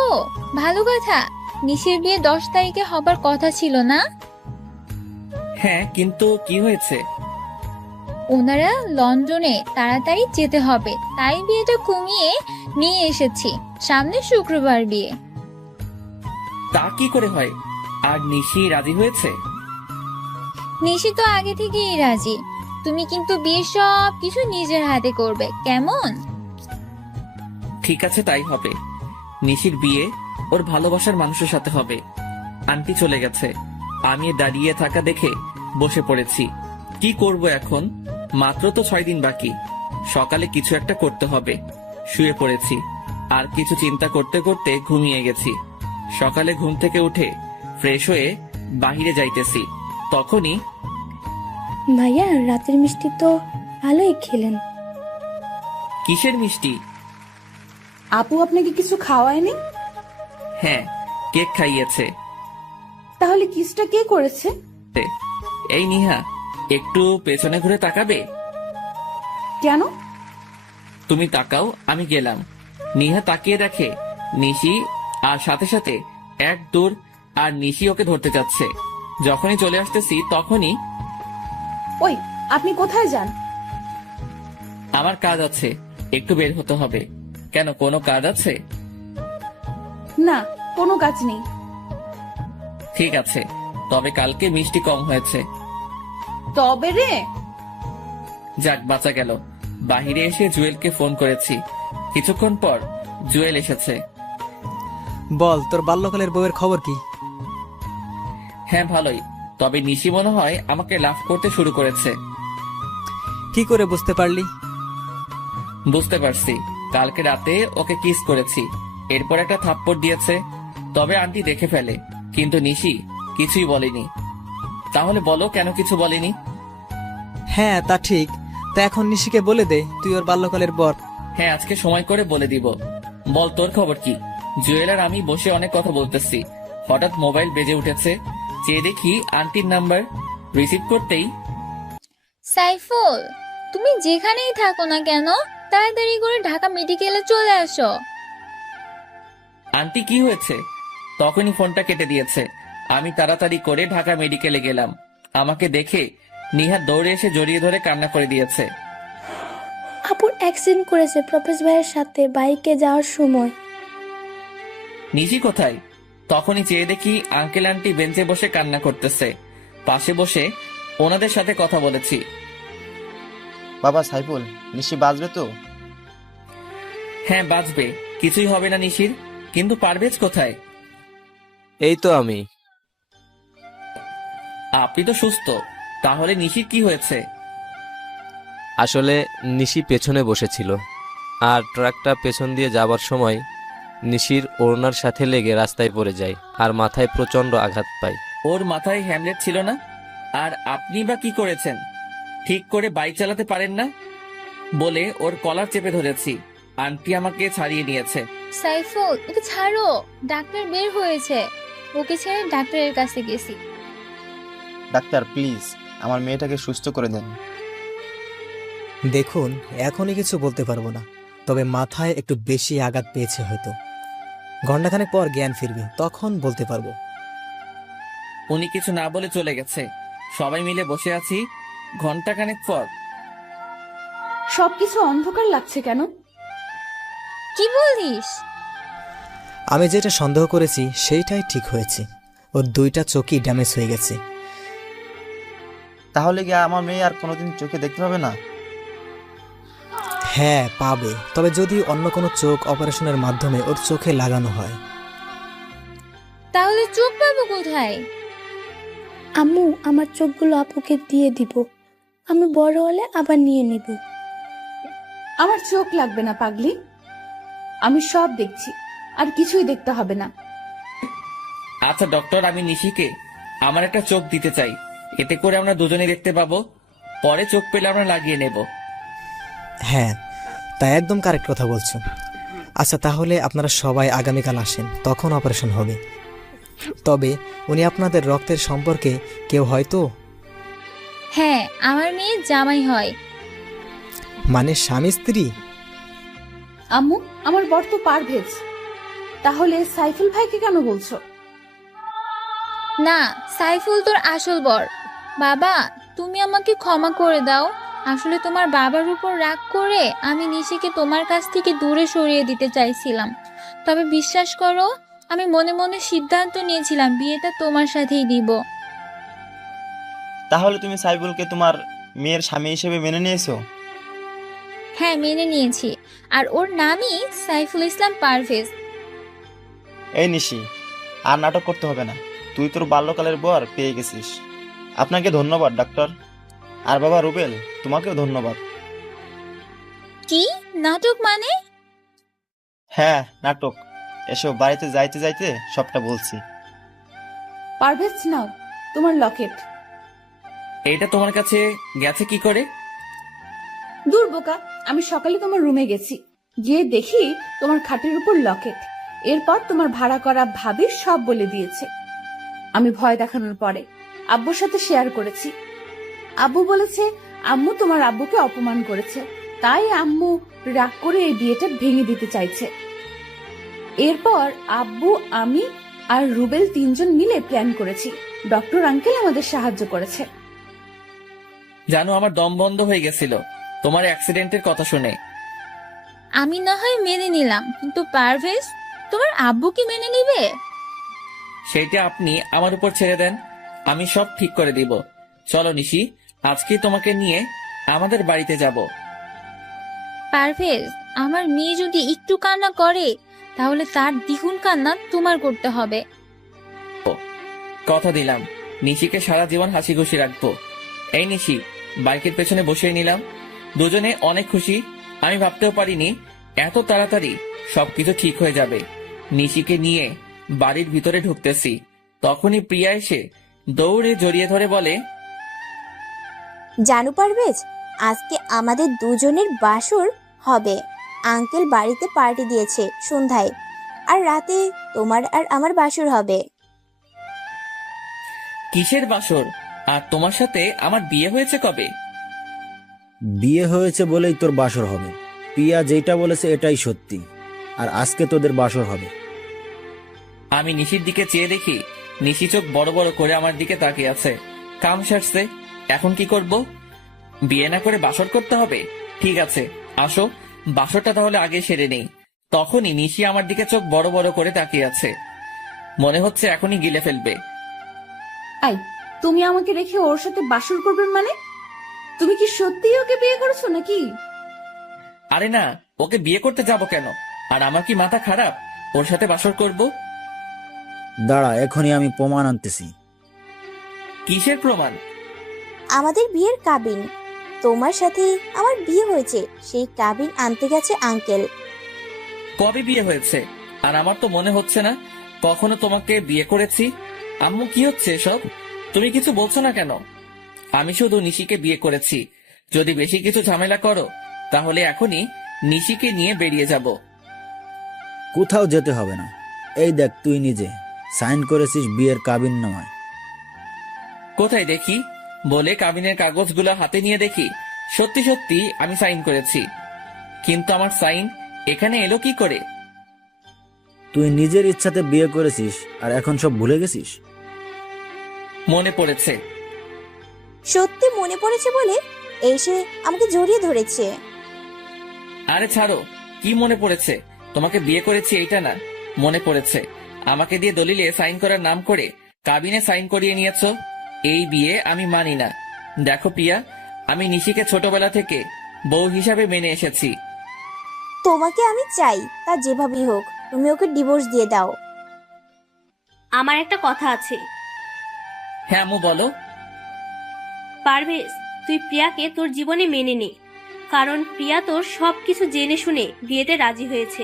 ভালো কথা, নিশির বিয়ে 10 তারিখে হবার কথা ছিল না? হ্যাঁ, কিন্তু কি হয়েছে? ওনারা লন্ডনে তাড়াতাড়ি যেতে হবে, তাই বিয়েটা কমিয়ে নিয়ে এসেছি। সামনে শুক্রবার বিয়ে। তা কি করে হয়? আর নিশি রাজি হয়েছে? নিশি তো আগে থেকেই রাজি। তুমি কিন্তু বিয়ে সব কিছু নিজের হাতে করবে, কেমন? ঠিক আছে, তাই হবে। নিশির বিয়ে ওর ভালোবাসার মানুষের সাথে হবে। আন্টি চলে গেছে, আমি দাঁড়িয়ে থাকা দেখে বসে পড়েছি। কি করব এখন? মাত্র তো 6 দিন বাকি। সকালে কিছু একটা করতে হবে। শুয়ে পড়েছি, আর কিছু চিন্তা করতে করতে ঘুমিয়ে গেছি। সকালে ঘুম থেকে উঠে ফ্রেশ হয়ে বাহিরে যাইতেছি, তখনই ভাইয়া, রাতের মিষ্টি তো ভালোই খেলেন। কিসের মিষ্টি? আপু আপনাকে কিছু খাওয়ায়নি? হ্যাঁ, কেক খাইয়েছে। তাহলে কিসটা কে করেছে? এই নিহা, একটু পেছনে ঘুরে তাকাবে? কেন? তুমি তাকাও, আমি গেলাম। নিহা তাকিয়ে দেখে নিশি, আর সাথে সাথে এক দৌড়, আর নিশি ওকে ধরতে যাচ্ছে। যখনই চলে আসতেছি তখনই, ওই, আপনি কোথায় যান? আমার কাজ আছে, একটু বের হতে হবে। কেন, কোনো কাজ আছে? না, কোনো কাজ নেই। ঠিক আছে, তবে কালকে মিষ্টি কম হয়েছে। তবে রে, যাক, বাঁচা গেল। বাহিরে এসে জুয়েলকে ফোন করেছি। কিছুক্ষণ পর জুয়েল এসেছে। বল, তোর বাল্যকালের বউয়ের খবর কি? হ্যাঁ, ভালোই। তবে নিশি মনে হয় আমাকে লাভ করতে শুরু করেছে। কি করে বুঝতে পারলি? বুঝতে পারছি, কালকে রাতে ওকে কিস করেছি, এরপর একটা থাপ্পড় দিয়েছে। তবে আন্টি দেখে ফেলে, কিন্তু নিশি কিছুই বলেনি। তাহলে বলো, কেন কিছু বলেনি? হ্যাঁ, তা ঠিক। তা এখন নিশিকে বলে দে তুই ওর বাল্যকালের বর। হ্যাঁ, আজকে সময় করে বলে দিব। বল, তোর খবর কি? জুয়েল আর আমি বসে অনেক কথা বলতেছি, হঠাৎ মোবাইল বেজে উঠেছে। চেয়ে দেখি আন্টির নাম্বার। রিসিভ করতেই, সাইফুল, তুমি যেখানেই থাকো না কেন তাড়াতাড়ি করে ঢাকা মেডিকেলে চলে আসো। আন্টি কি হয়েছে? তখনই ফোনটা কেটে দিয়েছে। আমি তাড়াতাড়ি করে ঢাকা মেডিকেলে গেলাম। আমাকে দেখে নিহাত দৌড়ে এসে জড়িয়ে ধরে কান্না করে দিয়েছে। আপুর অ্যাক্সিডেন্ট করেছে প্রফেস ভাইয়ের সাথে বাইকে যাওয়ার সময়। নিশি কোথায়? তখনই চেয়ে দেখি আঙ্কেল আন্টি বেঞ্চে বসে কান্না করতেছে। পাশে বসে ওনাদের সাথে কথা বলেছি। বাবা সাইফুল, নিশি বাঁচবে তো? হ্যাঁ, বাঁচবে, কিছুই হবে না নিশির। কিন্তু পারভেজ কোথায়? এই তো আমি। আপনি তো সুস্থ, তাহলে নিশির কি হয়েছে? আসলে নিশি পেছনে বসেছিল, আর ট্রাকটা পেছন দিয়ে যাবার সময় নিশির ওড়নার সাথে লেগে রাস্তায় পড়ে যায় আর মাথায় প্রচন্ড আঘাত পায়। ওর মাথায় হ্যামলেট ছিল না? আর আপনি বা কি করেছেন? ঠিক করে বাইক চালাতে পারেন না বলে ওর কলার চেপে ধরেছি। আন্টি আমাকে ছাড়িয়ে নিয়েছে। সাইফুল, ওকে ছাড়ো, ডাক্তার বের হয়েছে। ওকে ছেড়ে ডাক্তারের কাছে গেছি। ডাক্তার প্লিজ আমার মেয়েটাকে সুস্থ করে দেন। দেখুন, এখনই কিছু বলতে পারবো না, তবে মাথায় একটু বেশি আঘাত পেয়েছে হয়তো। ঘণ্টাখানেক পর জ্ঞান ফিরবে, তখন বলতে পারবো। উনি কিছু না বলে চলে গেছে। সবাই মিলে বসে আছি। ঘন্টাখানেক পর সবকিছু অন্ধকার লাগছে কেন? কি বলিস? আমি যেটা সন্দেহ করেছি সেইটাই ঠিক হয়েছে। ওর দুইটা চোখই ড্যামেজ হয়ে গেছে। তাহলে কি আমার মেয়ে আর কোনোদিন চোখে দেখতে পাবে না? হ্যাঁ, পাবে, তবে যদি অন্য কোনো চোখ অপারেশনের মাধ্যমে ওর চোখে লাগানো হয়। তাহলে চোখ পাবো কোথায়? আম্মু, আমার চোখগুলো আপুকে দিয়ে দিব, আমি বড় হলে আবার নিয়ে নিব। আমার চোখ লাগবে না পাগলি, আমি সব দেখছি, আর কিছুই দেখতে হবে না। আচ্ছা ডক্টর, আমি নিশিকে আমার একটা চোখ দিতে চাই। এতে করে আমরা দুজনেই দেখতে পাবো। পরে চোখ পেলে আমরা লাগিয়ে নেব। হ্যাঁ, তা একদম কারেক্ট কথা বলছো। আচ্ছা, তাহলে আপনারা সবাই আগামীকাল আসেন, তখন অপারেশন হবে। তবে উনি আপনাদের রক্তের সম্পর্কে কেউ হয়তো? হ্যাঁ, আমার মেয়ে জামাই হয়। মানে স্বামী স্ত্রী? আম্মু, আমার বর তো পারভেজ, তাহলে সাইফুল ভাইকে কেন বলছো? না, সাইফুল তোর আসল বর। বাবা, তুমি আমাকে ক্ষমা করে দাও। আসলে তোমার বাবার উপর রাগ করে আমি নিশিকে তোমার কাছ থেকে দূরে সরিয়ে দিতে চাইছিলাম। তবে বিশ্বাস করো, আমি মনে মনে সিদ্ধান্ত নিয়েছিলাম বিয়েটা তোমার সাথেই দিব। তাহলে তুমি সাইফুলকে তোমার মেয়ের স্বামী হিসেবে মেনে নিয়েছো? হ্যাঁ, মেনে নিয়েছি। আর ওর নামই সাইফুল ইসলাম পারভেজ। এই নিশি, আর নাটক করতে হবে না। তুই তোর বাল্যকালের বর পেয়ে গেছিস। আপনাকে ধন্যবাদ ডাক্তার। আর বাবা রুবেল, তোমাকেও ধন্যবাদ। কি নাটক মানে? হ্যাঁ, নাটক। এসো, বাড়িতে যাইতে যাইতে সবটা বলছি। পারভেজ, নাও তোমার লকেট। এইটা তোমার কাছে গেছে কি করে? দূর বোকা, আমি সকালে তোমার রুমে গেছি, গিয়ে দেখি তোমার খাটের উপর লকেট। এরপর তোমার ভাড়া করা ভাবি সব বলে দিয়েছে। আমি ভয় দেখানোর পরে আব্বুর সাথে শেয়ার করেছি। আব্বু বলেছে আম্মু তোমার আব্বুকে অপমান করেছে, তাই আম্মু রাগ করে এই বিয়েটা ভেঙে দিতে চাইছে। এরপর আব্বু, আমি আর রুবেল তিনজন মিলে প্ল্যান করেছি। ডক্টর আঙ্কেল আমাদের সাহায্য করেছে। জানো, আমার দম বন্ধ হয়ে গেছিল তোমার অ্যাক্সিডেন্টের কথা শুনে। আমি না হয় মেনে নিলাম, কিন্তু পারভেজ, তোমার আব্বু কি মেনে নিবে? সেইটা আপনি আমার উপর ছেড়ে দেন, আমি সব ঠিক করে দিব। চলো নিশি, আজকে তোমাকে নিয়ে আমাদের বাড়িতে যাব। পারভেজ, আমার মেয়ে যদি একটু কান্না করে তাহলে তার দ্বিগুণ কান্না তোমার করতে হবে। কথা দিলাম, নিশিকে সারা জীবন হাসি খুশি রাখবো। এই নিশি, বাইকের পেছনে বসিয়ে নিলাম। দুজনে অনেক খুশি। আমি ভাবতেও পারিনি এত তাড়াতাড়ি সবকিছু ঠিক হয়ে যাবে। নিশিকে নিয়ে বাড়ির ভিতরে ঢুকতেছি, তখনই প্রিয়া এসে দৌড়ে জড়িয়ে ধরে বলে, জানো পারভেজ, আজকে আমাদের দুজনের বাসর হবে। আঙ্কেল বাড়িতে পার্টি দিয়েছে সন্ধ্যায়, আর রাতে তোমার আর আমার বাসর হবে। কিসের বাসর? আর তোমার সাথে আমার বিয়ে হয়েছে কবে? বিয়ে হয়েছে বলেই তোর বাসর হবে। পিয়া যেটা বলেছে এটাই সত্যি, আর আজকে তোদের বাসর হবে। আমি নিশির দিকে চেয়ে দেখি নিশি চোখ বড় বড় করে আমার দিকে তাকিয়ে আছে। কাম সারছে, এখন কি করব? বিয়ে না করে বাসর করতে হবে? ঠিক আছে, আসো বাসরটা তাহলে আগে সেরে নেই। তখনই নিশি আমার দিকে চোখ বড় বড় করে তাকিয়ে আছে, মনে হচ্ছে এখনই গিলে ফেলবে। আই, তুমি আমাকে রেখে ওর সাথে বাসর করবেন মানে? তুমি কি সত্যিই ওকে বিয়ে করেছো নাকি? আরে না, ওকে বিয়ে করতে যাব কেন? আর আমার কি মাথা খারাপ ওর সাথে বাসর করব? দাঁড়া, এখনই আমি প্রমাণ আনতেছি। কিসের প্রমাণ? আমাদের বিয়ের কাবিন। তোমার সাথে আমার বিয়ে হয়েছে, সেই কাবিন আনতে গেছে আঙ্কেল। কবে বিয়ে হয়েছে? আর আমার তো মনে হচ্ছে না কখনো তোমাকে বিয়ে করেছি। আম্মু, কি হচ্ছে এসব? তুমি কিছু বলছো না কেন? আমি শুধু নিশিকে বিয়ে করেছি। যদি বেশি কিছু ঝামেলা করো তাহলে এখনই নিশিকে নিয়ে বেরিয়ে যাব। কোথাও যেতে হবে না। এই দেখ, তুই নিজে সাইন করেছিস বিয়ের কাবিন নামায়। কোথায় দেখি? বলে কাবিনের কাগজগুলো হাতে নিয়ে দেখি সত্যি সত্যি আমি সাইন করেছি। কিন্তু আমার সাইন এখানে এলো কি করে? তুই নিজের ইচ্ছাতে বিয়ে করেছিস আর এখন সব ভুলে গেছিস? মনে পড়েছে। সত্যি মনে পড়েছে বলে এসে আমাকে জড়িয়ে ধরেছে। আরে ছাড়ো, কি মনে পড়েছে? তোমাকে বিয়ে করেছি এইটা না মনে পড়েছে? আমাকে দিয়ে দলিলে সাইন করার নাম করে কাবিনে সাইন করিয়ে নিয়েছো। এই বিয়ে আমি মানি না। দেখো প্রিয়া, আমি নিশিকে ছোটবেলা থেকে বউ হিসাবে মেনে এসেছি। তোমাকে আমি চাই, তা যেভাবেই হোক তুমি ওকে ডিভোর্স দিয়ে দাও। আমার একটা কথা আছে। হ্যাঁ আম্মু, বলো। পারভেজ, তুই প্রিয়াকে তোর জীবনে মেনে নে, কারণ প্রিয়া তোর সবকিছু জেনে শুনে বিয়েতে রাজি হয়েছে।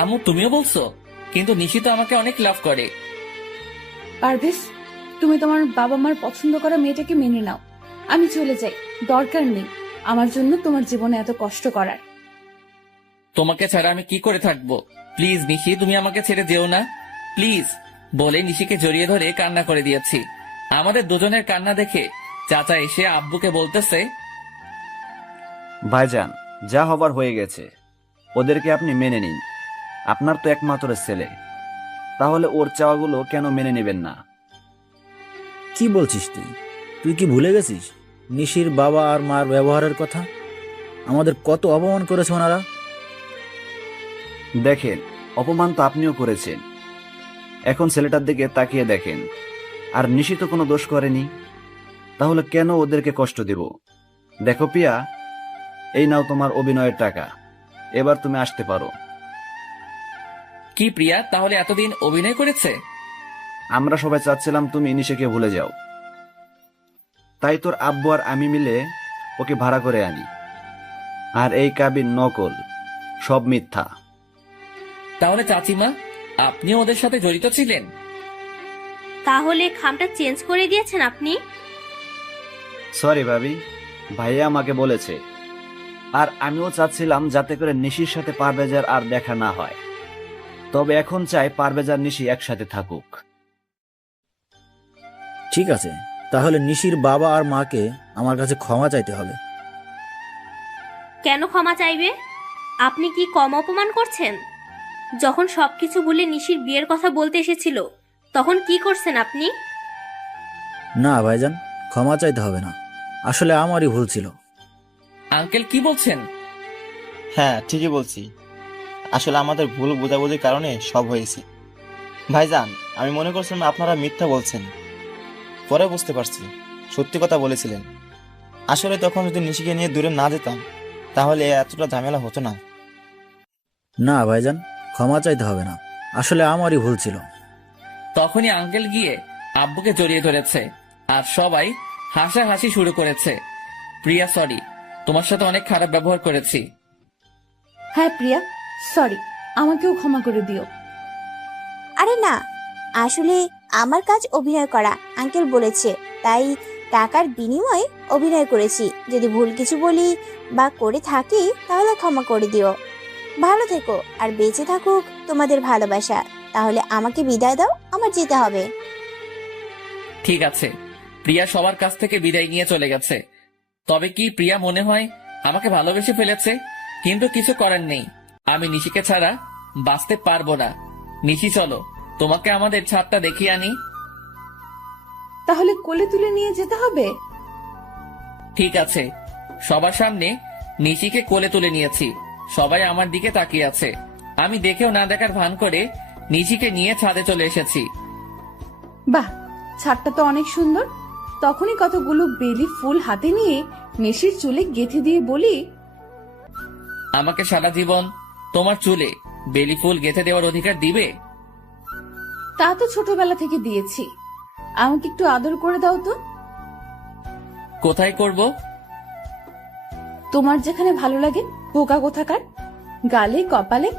আম্মু, তুমিও বলছো? কিন্তু নিশি তো আমাকে অনেক লাভ করে। পারভেজ, তুমি তোমার বাবা মার পছন্দ করা মেয়েটাকে মেনে নাও। আমি চলে যাই, দরকার নেই আমার জন্য তোমার জীবনে এত কষ্ট করার। তোমাকে ছাড়া আমি কি করে থাকবো? প্লিজ নিশি, তুমি আমাকে ছেড়ে যেও না প্লিজ। বলে নিশিকে জড়িয়ে ধরে কান্না করে দিয়েছি। আমাদের দুজনের কান্না দেখে চাচা এসে আব্বুকে বলতেছে, ভাইজান, যা হবার হয়ে গেছে, ওদেরকে আপনি মেনে নিন। আপনার তো একমাত্র ছেলে, তাহলে ওর চাওয়াগুলো কেন মেনে নেবেন না? কি বলছিস তুই? তুই কি ভুলে গেছিস নিশির বাবা আর মার ব্যবহারের কথা? আমাদের কত অপমান করেছে ওনারা। দেখেন, অপমান তো আপনিও করেছেন। এখন ছেলেটার দিকে তাকিয়ে দেখেন, আর নিশি তো কোনো দোষ করেনি, তাহলে কেন ওদেরকে কষ্ট দেব? দেখো পিয়া, এই নাও তোমার অভিনয়ের টাকা, এবার তুমি আসতে পারো। কি প্রিয়া তাহলে এতদিন অভিনয় করেছে? আমরা সবাই চাচ্ছিলাম তুমি নিশিকে ভুলে যাও, তাই তোর আব্বু আর আমি মিলে ওকে ভাড়া করে আনি। আর এই কাবিন নকল, সব মিথ্যা। তাহলে চাচিমা, আপনিও ওদের সাথে জড়িত ছিলেন? তাহলে খামটা চেঞ্জ করে দিয়েছেন আপনি? সরি ভাবি, ভাইয়া আমাকে বলেছে। আর আমিও চাচ্ছিলাম যাতে করে নিশির সাথে পারভেজার আর দেখা না হয়। তবে এখন চাই পারভেজার নিশি একসাথে থাকুক। ঠিক আছে, তাহলে নিশির বাবা আর মাকে আমার কাছে ক্ষমা চাইতে হবে। কেন ক্ষমা চাইবে? আপনি কি কম অপমান করছেন? যখন সবকিছু ভুলে নিশির বিয়ের কথা বলতে এসেছিল তখন কি করছেন আপনি? না ভাইজান, ক্ষমা চাইতে হবে না, আসলে আমারই ভুল ছিল। আঙ্কেল কি বলছেন? হ্যাঁ, ঠিকই বলছি। আসলে আমাদের ভুল বোঝাবুঝির কারণে সব হয়েছে। ভাইজান, আমি মনে করছিলাম আপনারা মিথ্যা বলছেন, পরে বুঝতে পারছি সত্যি কথা বলেছিলেন। আসলে তখন যদি নিশিকে নিয়ে দূরে না যেতাম তাহলে এতটা ঝামেলা হতো না। না ভাইজান, ক্ষমা চাইতে হবে না, আসলে আমারই ভুল ছিল। তখনই আঙ্কেল গিয়ে আব্বুকে জড়িয়ে ধরেছে আর সবাই হাসাহাসি শুরু করেছে। প্রিয়া সরি, তোমার সাথে অনেক খারাপ ব্যবহার করেছি। হ্যাঁ প্রিয়া, সরি, আমাকেও ক্ষমা করে দিও। আরে না, আসলে আমার কাজ অভিনয় করা, আঙ্কেল বলেছে, তাই টাকার বিনিময়ে অভিনয় করেছি। যদি ভুল কিছু বলি বা করে থাকি তাহলে ক্ষমা করে দিও। ভালো থেকো আর বেঁচে থাকুক তোমাদের ভালোবাসা। তাহলে আমাকে বিদায় দাও, আমার যেতে হবে। ঠিক আছে, প্রিয়া সবার কাছ থেকে বিদায় নিয়ে চলে গেছে। তবে কি প্রিয়া মনে হয় আমাকে ভালোবেসে ফেলেছে? কিন্তু কিছু করার নেই, আমি নিশিকে ছাড়া বাঁচতে পারবো না। নিশি চলো, তোমাকে আমাদের ছাদটা দেখিয়ে আনি। তাহলে কোলে তুলে নিয়ে যেতে হবে? ঠিক আছে। সবার সামনে নিশিকে কোলে তুলে নিয়েছি, সবাই আমার দিকে তাকিয়ে আছে। আমি দেখেও না দেখার ভান করে নিশিকে নিয়ে ছাদে চলে এসেছি। বাহ, ছাদটা তো অনেক সুন্দর। তখনই কতগুলো বেলি ফুল হাতে নিয়ে নিশির চুলে গেঁথে দিয়ে বলি, আমাকে সারা জীবন তোমার চুলে বেলি ফুল গেঁথে দেওয়ার অধিকার দিবে? তা তো ছোটবেলা থেকে দিয়েছি, আমাকে একটু আদর করে দাও তো। কোথায় করব? তোমার যেখানে ভালো লাগে, বোকা কোথাকার। গালে, কপালে,